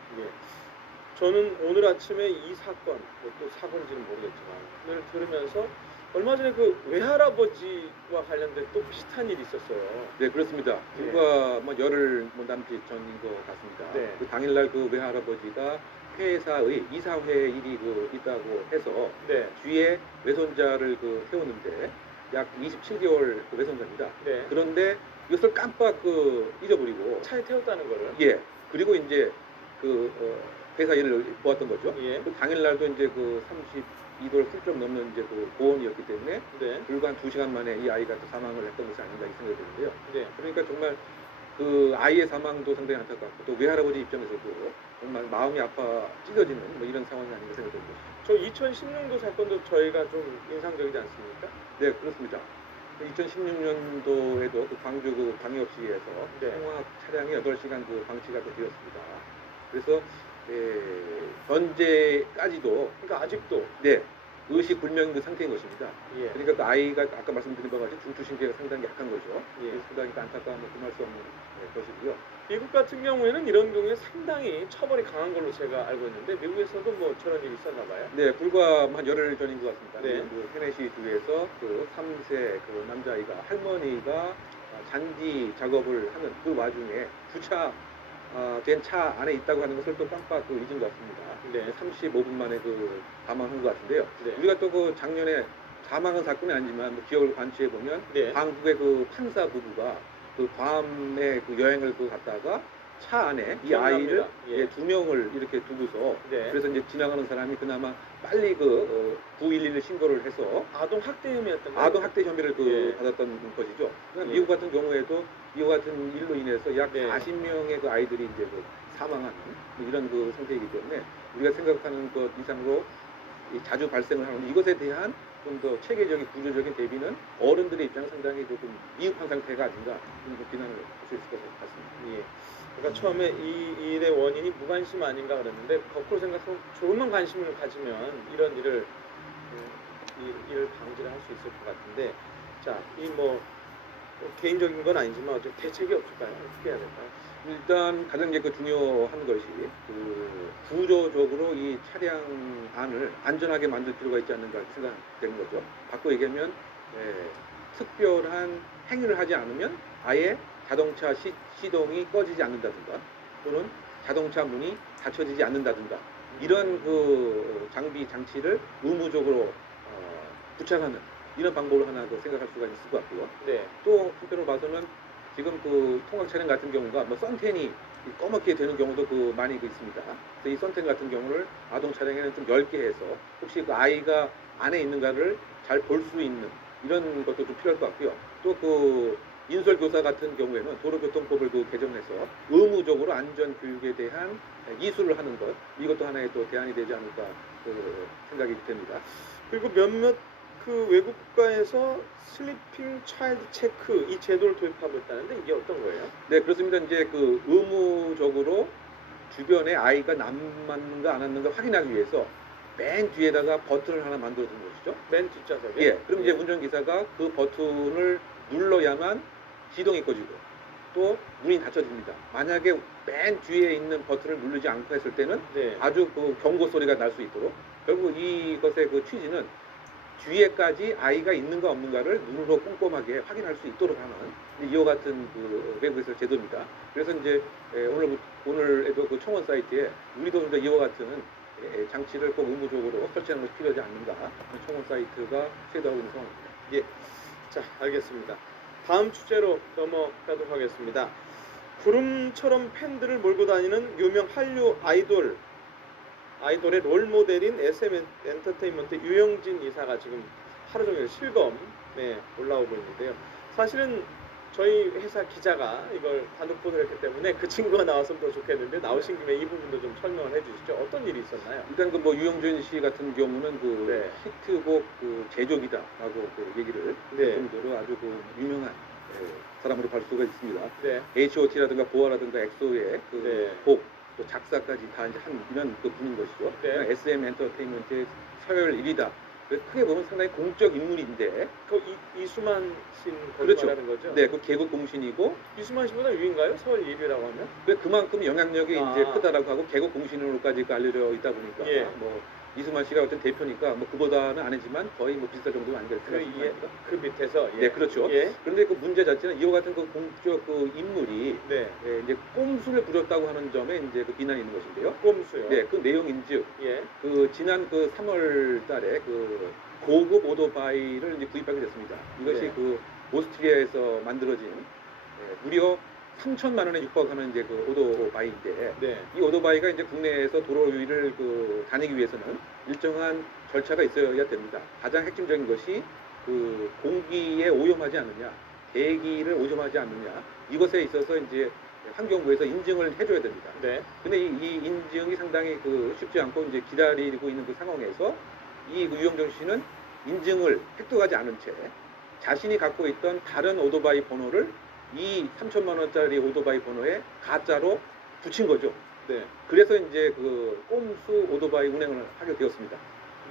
저는 오늘 아침에 이 사건, 또 사건인지는 모르겠지만 들으면서 얼마 전에 외할아버지와 관련된 또 비슷한 일이 있었어요. 네, 그렇습니다. 불과 열흘 남짓 전인 것 같습니다. 그 당일날 외할아버지가 회사의 이사회 일이 있다고 해서 뒤에 외손자를 태우는데 약 27개월 외손자입니다. 그런데 이것을 깜빡 잊어버리고 차에 태웠다는 거를. 예. 그리고 이제 회사 일을 보았던 거죠. 그 당일날도 이제 32도를 훌쩍 넘는 이제 고온이었기 때문에 불과 한 2시간 만에 이 아이가 또 사망을 했던 것이 아닌가 이 생각이 드는데요. 그러니까 정말 아이의 사망도 상당히 안타깝고 또 외할아버지 입장에서도 정말 마음이 아파 찢어지는 뭐 이런 상황이 아닌가 생각이 듭니다. 저 2016년도 사건도 저희가 좀 인상적이지 않습니까? 네, 그렇습니다. 2016년도에도 광주 광역시에서 통학 차량이 8시간 방치가 되었습니다. 그래서 현재까지도 그러니까 아직도 의식 불명인 상태인 것입니다. 그러니까 그 아이가 아까 말씀드린 바와 같이 중추신경이 상당히 약한 거죠. 그래서 상당히 안타까움을 금할 수 없는 것이고요. 미국 같은 경우에는 이런 경우에 상당히 처벌이 강한 걸로 제가 알고 있는데 미국에서도 뭐 저런 일이 있었나 봐요. 네, 불과 한 열흘 전인 것 같습니다. 테네시 주에서 3세 남자아이가 할머니가 잔디 작업을 하는 그 와중에 주차 된 차 안에 있다고 하는 것을 또 깜빡 잊은 것 같습니다. 35분 만에 사망한 것 같은데요. 우리가 또 작년에 사망한 사건이 아니지만 기억을 관치해 보면 한국의 판사 부부가 괌에 여행을 갔다가 차 안에 이 아이를 2명을 이렇게 두고서 그래서 이제 지나가는 사람이 그나마 빨리 911을 신고를 해서 아동 학대 혐의였던 거예요? 아동 학대 혐의를 받았던 것이죠. 미국 같은 경우에도 이와 같은 일로 인해서 약 40명의 아이들이 이제 사망하는 이런 상태이기 때문에 우리가 생각하는 것 이상으로 자주 발생을 하는 이것에 대한 좀 더 체계적인 구조적인 대비는 어른들의 입장은 상당히 조금 미흡한 상태가 아닌가 이런 비난을 할 수 있을 것 같습니다. 그러니까 처음에 이 일의 원인이 무관심 아닌가 그랬는데 거꾸로 생각하면 조금만 관심을 가지면 이런 일을 방지를 할 수 있을 것 같은데 자, 개인적인 건 아니지만 어쨌든 대책이 없을까요? 어떻게 해야 될까요? 일단 가장 이제 중요한 것이 구조적으로 이 차량 안을 안전하게 만들 필요가 있지 않는가 생각되는 거죠. 바꿔 얘기하면 특별한 행위를 하지 않으면 아예 자동차 시동이 꺼지지 않는다든가 또는 자동차 문이 닫혀지지 않는다든가 이런 장비 장치를 의무적으로 부착하는 이런 방법을 하나 더 생각할 수가 있을 것 같고요. 또 한편으로 봐서는 지금 통학 차량 같은 경우가 선텐이 꺼멓게 되는 경우도 많이 있습니다. 그래서 이 선텐 같은 경우를 아동 차량에는 좀 얇게 해서 혹시 아이가 안에 있는가를 잘 볼 수 있는 이런 것도 좀 필요할 것 같고요. 또 인솔교사 같은 경우에는 도로교통법을 개정해서 의무적으로 안전교육에 대한 이수를 하는 것 이것도 하나의 또 대안이 되지 않을까 생각이 됩니다. 그리고 몇몇 그 외국 국가에서 슬리핑 차일드 체크 이 제도를 도입하고 있다는데 이게 어떤 거예요? 네, 그렇습니다. 이제 그 의무적으로 주변에 아이가 남았는가 안 왔는가 확인하기 위해서 맨 뒤에다가 버튼을 하나 만들어 둔 것이죠. 맨 뒷좌석에? 예. 그럼 이제 운전기사가 그 버튼을 눌러야만 시동이 꺼지고 또 문이 닫혀집니다. 만약에 맨 뒤에 있는 버튼을 누르지 않고 했을 때는 네. 아주 그 경고 소리가 날 수 있도록, 결국 이것의 그 취지는 뒤에까지 아이가 있는가 없는가를 눈으로 꼼꼼하게 확인할 수 있도록 하는 이와 같은 그 외국에서 제도입니다. 그래서 이제 오늘에도 그 청원 사이트에 우리도 이제 이와 같은 장치를 꼭 의무적으로 설치하는 것이 필요하지 않는가 하는 청원 사이트가 시도하고 있는 상황입니다. 예. 자, 알겠습니다. 다음 주제로 넘어가도록 하겠습니다. 구름처럼 팬들을 몰고 다니는 유명 한류 아이돌의 롤 모델인 SM 엔터테인먼트 유영진 이사가 지금 하루 종일 실검에 올라오고 있는데요. 사실은 저희 회사 기자가 이걸 단독 보도를 했기 때문에 그 친구가 나왔으면 더 좋겠는데 나오신 김에 이 부분도 좀 설명을 해주시죠. 어떤 일이 있었나요? 일단 그 뭐 유영진 씨 같은 경우는 그 히트곡 그 제조기다라고 그 얘기를 할 정도로 아주 그 유명한 사람으로 볼 수가 있습니다. 네. H.O.T.라든가 보아라든가 엑소의 그 곡, 또 작사까지 다 이제 한 이런 그 분인 것이죠. 네. SM 엔터테인먼트의 서열 1위다. 크게 보면 상당히 공적 인물인데. 그 이수만 씨는 그렇죠. 말하는 거죠? 네, 그 개국 공신이고. 이수만 씨보다 위인가요? 서열 1위라고 하면? 그만큼 영향력이 이제 크다라고 하고 개국 공신으로까지 알려져 있다 보니까 예. 뭐 이수만 씨가 어떤 대표니까 뭐 그보다는 아니지만 거의 뭐 비슷할 정도가 아닌가 생각합니다. 그 밑에서 네, 그렇죠. 예. 그런데 그 문제 자체는 이와 같은 그 공적 그 인물이 네. 이제 꼼수를 부렸다고 하는 점에 이제 그 비난이 있는 것인데요. 꼼수요? 네, 그 내용인즉 예. 그 지난 그 3월달에 그 고급 오토바이를 이제 구입하게 됐습니다. 이것이 네. 그 오스트리아에서 만들어진 무려 3천만 원에 육박하는 이제 그 오토바이인데 네. 이 오토바이가 이제 국내에서 도로 위를 그 다니기 위해서는 일정한 절차가 있어야 됩니다. 가장 핵심적인 것이 그 공기에 오염하지 않느냐, 대기를 오염하지 않느냐, 이것에 있어서 이제 환경부에서 인증을 해줘야 됩니다. 네. 근데 이 인증이 상당히 그 쉽지 않고 이제 기다리고 있는 그 상황에서 이 유영정 씨는 인증을 획득하지 않은 채 자신이 갖고 있던 다른 오토바이 번호를 이 3천만 원짜리 오토바이 번호에 가짜로 붙인 거죠. 네. 그래서 이제 그 꼼수 오토바이 운행을 하게 되었습니다.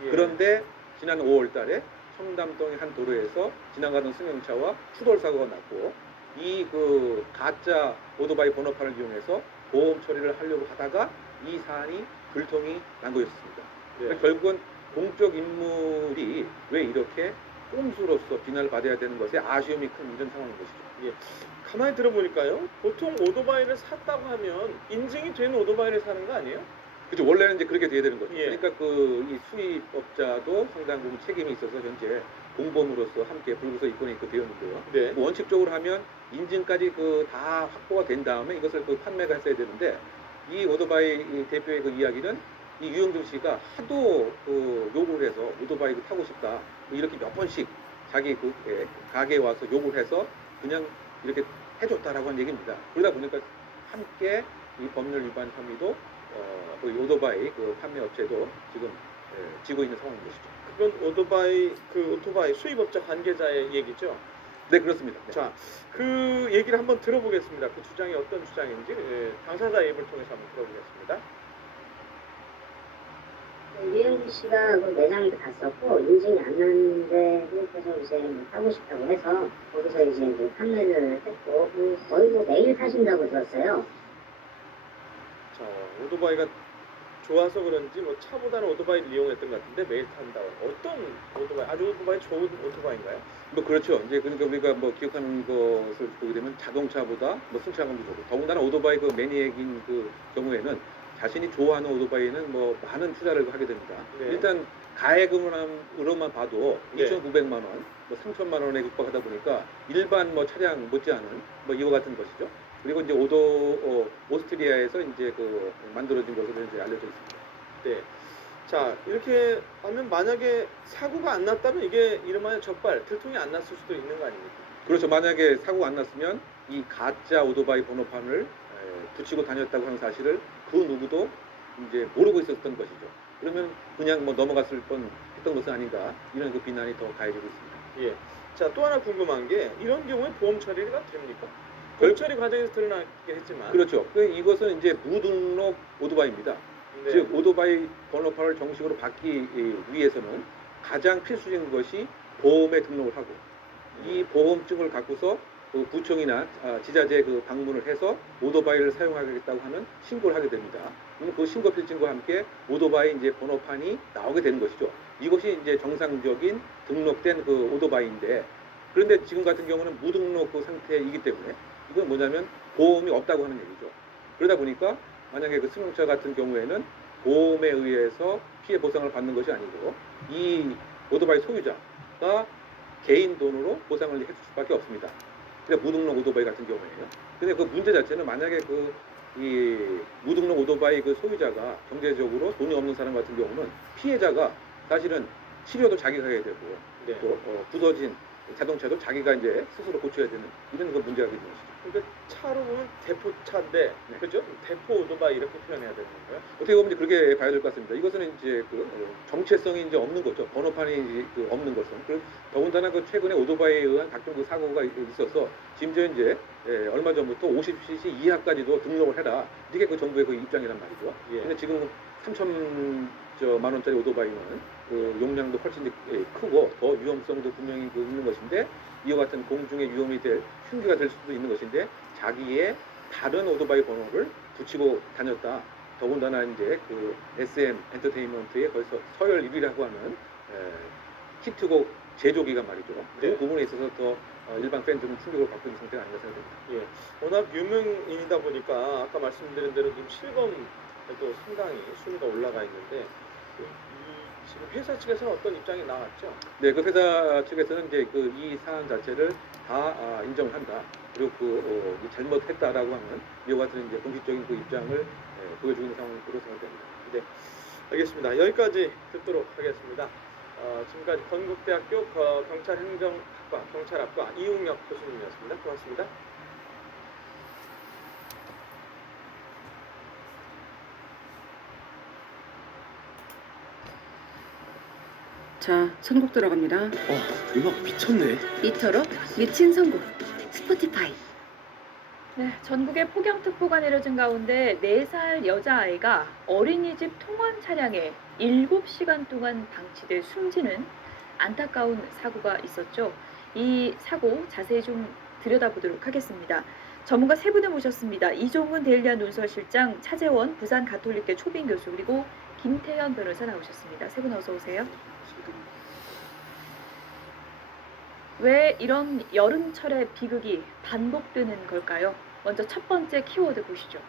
예. 그런데 지난 5월 달에 청담동의 한 도로에서 지나가던 승용차와 추돌 사고가 났고 이 그 가짜 오토바이 번호판을 이용해서 보험 처리를 하려고 하다가 이 사안이 불통이 난 거였습니다. 그러니까 결국은 공적 인물이 왜 이렇게 꼼수로서 비난을 받아야 되는 것에 아쉬움이 큰 이런 상황인 것이죠. 예. 가만히 들어보니까요. 보통 오토바이를 샀다고 하면 인증이 된 오토바이를 사는 거 아니에요? 그렇죠. 원래는 이제 그렇게 돼야 되는 거죠. 예. 그러니까 그 이 수입업자도 상당 부분 책임이 있어서 현재 공범으로서 함께 불구서 입건에 있고 되었는데요. 네. 뭐 원칙적으로 하면 인증까지 그 다 확보가 된 다음에 이것을 그 판매가 했어야 되는데 이 오토바이 이 대표의 그 이야기는 이 유영준 씨가 하도 그 욕을 해서 오토바이 타고 싶다 이렇게 몇 번씩 자기 그 가게에 와서 욕을 해서 그냥 이렇게 해줬다라고 하는 얘기입니다. 그러다 보니까 함께 이 법률 위반 혐의도 그 오토바이 그 판매 업체도 지금 지고 있는 상황인 것이죠. 그건 오토바이 수입업자 관계자의 얘기죠? 네, 그렇습니다. 네. 자, 그 얘기를 한번 들어보겠습니다. 그 주장이 어떤 주장인지 당사자 입을 통해서 한번 들어보겠습니다. 유영진 씨가 그 매장에도 갔었고 인증이 안 나는데 그래서 이제 타고 싶다고 해서 거기서 이제 판매를 했고 거의 뭐 매일 타신다고 들었어요. 자, 오토바이가 좋아서 그런지 뭐 차보다는 오토바이를 이용했던 것 같은데 매일 탄다고. 어떤 오토바이? 아주 오토바이 좋은 오토바이인가요? 뭐 그렇죠. 이제 그러니까 우리가 뭐 기억하는 것을 보게 되면 자동차보다 뭐 승차감도 좋고 더군다나 오토바이 그 매니액인 그 경우에는 자신이 좋아하는 오토바이는 뭐 많은 투자를 하게 됩니다. 네. 일단 가액으로만 봐도 네. 2,900만 원, 뭐 3천만 원에 육박하다 보니까 일반 뭐 차량 못지않은 뭐 이와 같은 것이죠. 그리고 이제 오스트리아에서 이제 그 만들어진 것으로 이제 알려져 있습니다. 네. 자, 이렇게 하면 만약에 사고가 안 났다면 이게 이름하여 적발, 들통이 안 났을 수도 있는 거 아닙니까? 그렇죠. 만약에 사고가 안 났으면 이 가짜 오토바이 번호판을 붙이고 다녔다고 하는 사실을 그 누구도 이제 모르고 있었던 것이죠. 그러면 그냥 뭐 넘어갔을 뻔 했던 것은 아닌가 이런 그 비난이 더 가해지고 있습니다. 예. 자, 또 하나 궁금한 게 이런 경우에 보험 처리가 됩니까? 보험 처리 과정에서 드러나긴 했지만 그렇죠. 이것은 이제 무등록 오토바이입니다. 네. 즉 오토바이 번호판을 정식으로 받기 위해서는 가장 필수적인 것이 보험에 등록을 하고 이 보험증을 갖고서 그 구청이나 지자재 그 방문을 해서 오토바이를 사용하겠다고 하는 신고를 하게 됩니다. 그럼 그 신고 필증과 함께 오토바이 이제 번호판이 나오게 되는 것이죠. 이것이 이제 정상적인 등록된 그 오토바이인데 그런데 지금 같은 경우는 무등록 그 상태이기 때문에 이건 뭐냐면 보험이 없다고 하는 얘기죠. 그러다 보니까 만약에 그 승용차 같은 경우에는 보험에 의해서 피해 보상을 받는 것이 아니고 이 오토바이 소유자가 개인 돈으로 보상을 해줄 수밖에 없습니다. 그러니까 무등록 오토바이 같은 경우에요. 근데 그 문제 자체는 만약에 이 무등록 오토바이 그 소유자가 경제적으로 돈이 없는 사람 같은 경우는 피해자가 사실은 치료도 자기가 해야 되고 또 부서진 자동차도 자기가 이제 스스로 고쳐야 되는 이런 그 문제가 있는 것이죠. 그러니까 차로 보면 대포차인데 그죠? 대포 오토바이 이렇게 표현해야 되는 건가요? 어떻게 보면 이제 그렇게 봐야 될 것 같습니다. 이것은 이제 그 정체성이 이제 없는 거죠. 번호판이 그 없는 것은. 그리고 더군다나 그 최근에 오토바이에 의한 각종 그 사고가 있어서 심지어 이제 얼마 전부터 50cc 이하까지도 등록을 해라. 이게 그 정부의 그 입장이란 말이죠. 예. 근데 지금 3,000만 원짜리 오토바이는 그 용량도 훨씬 크고 더 위험성도 분명히 그 있는 것인데 이와 같은 공중의 위험이 될 흉기가 될 수도 있는 것인데 자기의 다른 오토바이 번호를 붙이고 다녔다. 더군다나 이제 그 SM 엔터테인먼트의 벌써 서열 1위라고 하는 히트곡 제조기가 말이죠. 그 부분에 있어서 더 일반 팬들은 충격을 받고 있는 상태가 아닌가 생각됩니다. 예. 워낙 유명인이다 보니까 아까 말씀드린 대로 지금 실검에도 상당히 순위가 올라가 있는데 지금 회사 측에서는 어떤 입장이 나왔죠? 네, 그 회사 측에서는 이제 그 이 사안 자체를 다 인정을 한다. 그리고 잘못했다라고 하는 이와 같은 이제 공식적인 그 입장을 보여주고 있는 상황으로 생각됩니다. 네, 알겠습니다. 여기까지 듣도록 하겠습니다. 지금까지 건국대학교 경찰행정학과 경찰학과 이웅혁 교수님이었습니다. 고맙습니다. 자, 선곡 들어갑니다. 음악 미쳤네. 이토록 미친 선곡 스포티파이. 네, 전국에 폭염특보가 내려진 가운데 4살 여자아이가 어린이집 통원 차량에 7시간 동안 방치돼 숨지는 안타까운 사고가 있었죠. 이 사고 자세히 좀 들여다보도록 하겠습니다. 전문가 세 분을 모셨습니다. 이종훈 데일리아 논설실장, 차재원 부산 가톨릭대 초빙 교수, 그리고 김태현 변호사 나오셨습니다. 세 분 어서 오세요. 왜 이런 여름철의 비극이 반복되는 걸까요? 먼저 첫 번째 키워드 보시죠.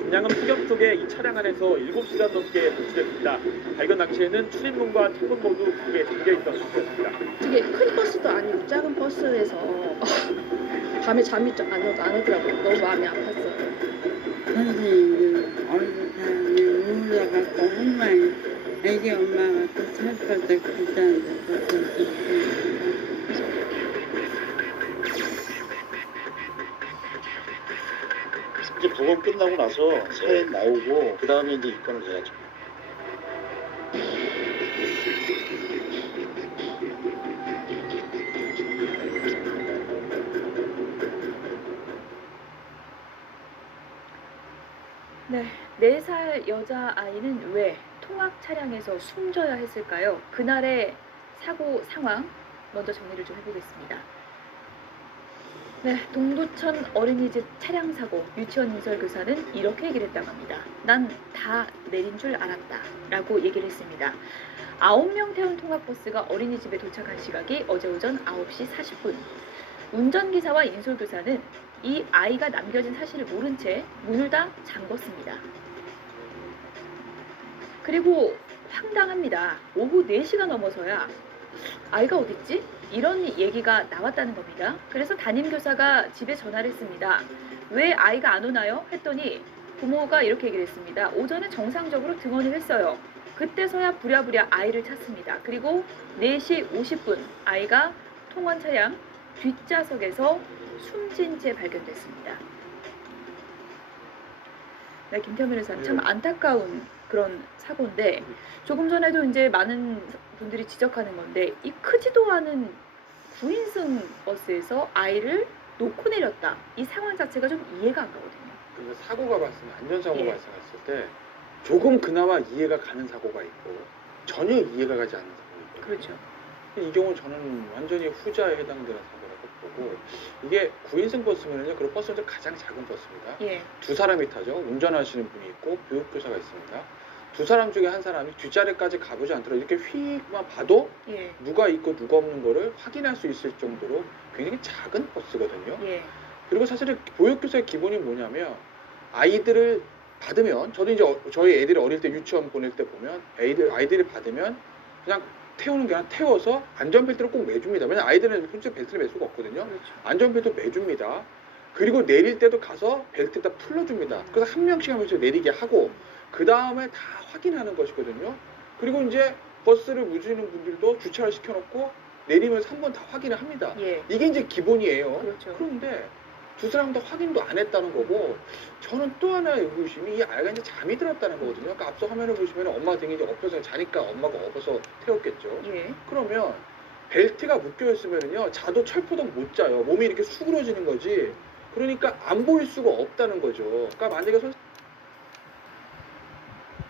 김양은 폭염 속에 이 차량 안에서 7시간 넘게 방치됐습니다. 발견 당시에는 출입문과 창문 모두 크게 잠겨 있던 상태였습니다. 되게 큰 버스도 아니고 작은 버스에서 밤에 잠이 좀 안 오더라고요. 너무 마음이 아팠어요. 선생님들 어느 사람이 우울해갖고 엄마의 애기 엄마가 또 살펴서 귀찮은데 이제 부검 끝나고 나서 사연 나오고 그 다음에 이제 입건을 해야죠. 네, 4살 여자아이는 왜 통학 차량에서 숨져야 했을까요? 그날의 사고 상황 먼저 정리를 좀 해보겠습니다. 네, 동두천 어린이집 차량 사고, 유치원 인설 교사는 이렇게 얘기를 했다고 합니다. 난 다 내린 줄 알았다 라고 얘기를 했습니다. 9명 태운 통학버스가 어린이집에 도착한 시각이 어제 오전 9시 40분. 운전기사와 인솔교사는 이 아이가 남겨진 사실을 모른 채 문을 다 잠궜습니다. 그리고 황당합니다. 오후 4시가 넘어서야 아이가 어딨지? 이런 얘기가 나왔다는 겁니다. 그래서 담임교사가 집에 전화를 했습니다. 왜 아이가 안 오나요? 했더니 부모가 이렇게 얘기를 했습니다. 오전에 정상적으로 등원을 했어요. 그때서야 부랴부랴 아이를 찾습니다. 그리고 4시 50분 아이가 통원 차량 뒷좌석에서 숨진 채 발견됐습니다. 네, 김태현 변호사님 참 안타까운 그런 사고인데 조금 전에도 이제 많은 분들이 지적하는 건데 이 크지도 않은 9인승 버스에서 아이를 놓고 내렸다. 이 상황 자체가 좀 이해가 안 가거든요. 그리고 사고가 안전사고가 예. 발생했을 때 조금 그나마 이해가 가는 사고가 있고 전혀 이해가 가지 않는 사고가 있고 그렇죠. 이 경우 저는 완전히 후자에 해당되는 사고라고 보고 이게 9인승 버스면은요. 그리고 버스는 가장 작은 버스입니다. 예. 두 사람이 타죠. 운전하시는 분이 있고 교육교사가 있습니다. 두 사람 중에 한 사람이 뒷자리까지 가보지 않더라도 이렇게 휙만 봐도 예. 누가 있고 누가 없는 거를 확인할 수 있을 정도로 굉장히 작은 버스거든요. 예. 그리고 사실은 보육교사의 기본이 뭐냐면 아이들을 받으면 저도 이제 저희 애들이 어릴 때 유치원 보낼 때 보면 아이들이 받으면 그냥 태우는 게 아니라 태워서 안전벨트를 꼭 매줍니다. 왜냐면 아이들은 솔직히 벨트를 맬 수가 없거든요. 그렇죠. 안전벨트 매줍니다. 그리고 내릴 때도 가서 벨트에다 풀어줍니다. 그래서 한 명씩 한 명씩 내리게 하고 그 다음에 다 확인하는 것이거든요. 그리고 이제 버스를 무시는 분들도 주차를 시켜놓고 내리면서 한 번 다 확인을 합니다. 예. 이게 이제 기본이에요. 그렇죠. 그런데 두 사람 다 확인도 안 했다는 거고 저는 또 하나의 의구심이 이 아이가 이제 잠이 들었다는 거거든요. 그러니까 앞서 화면을 보시면 엄마 등이 이제 엎혀서 자니까 엄마가 업어서 태웠겠죠. 예. 그러면 벨트가 묶여 있으면은요 자도 철푸덕 못 자요. 몸이 이렇게 수그러지는 거지. 그러니까 안 보일 수가 없다는 거죠. 그러니까 만약에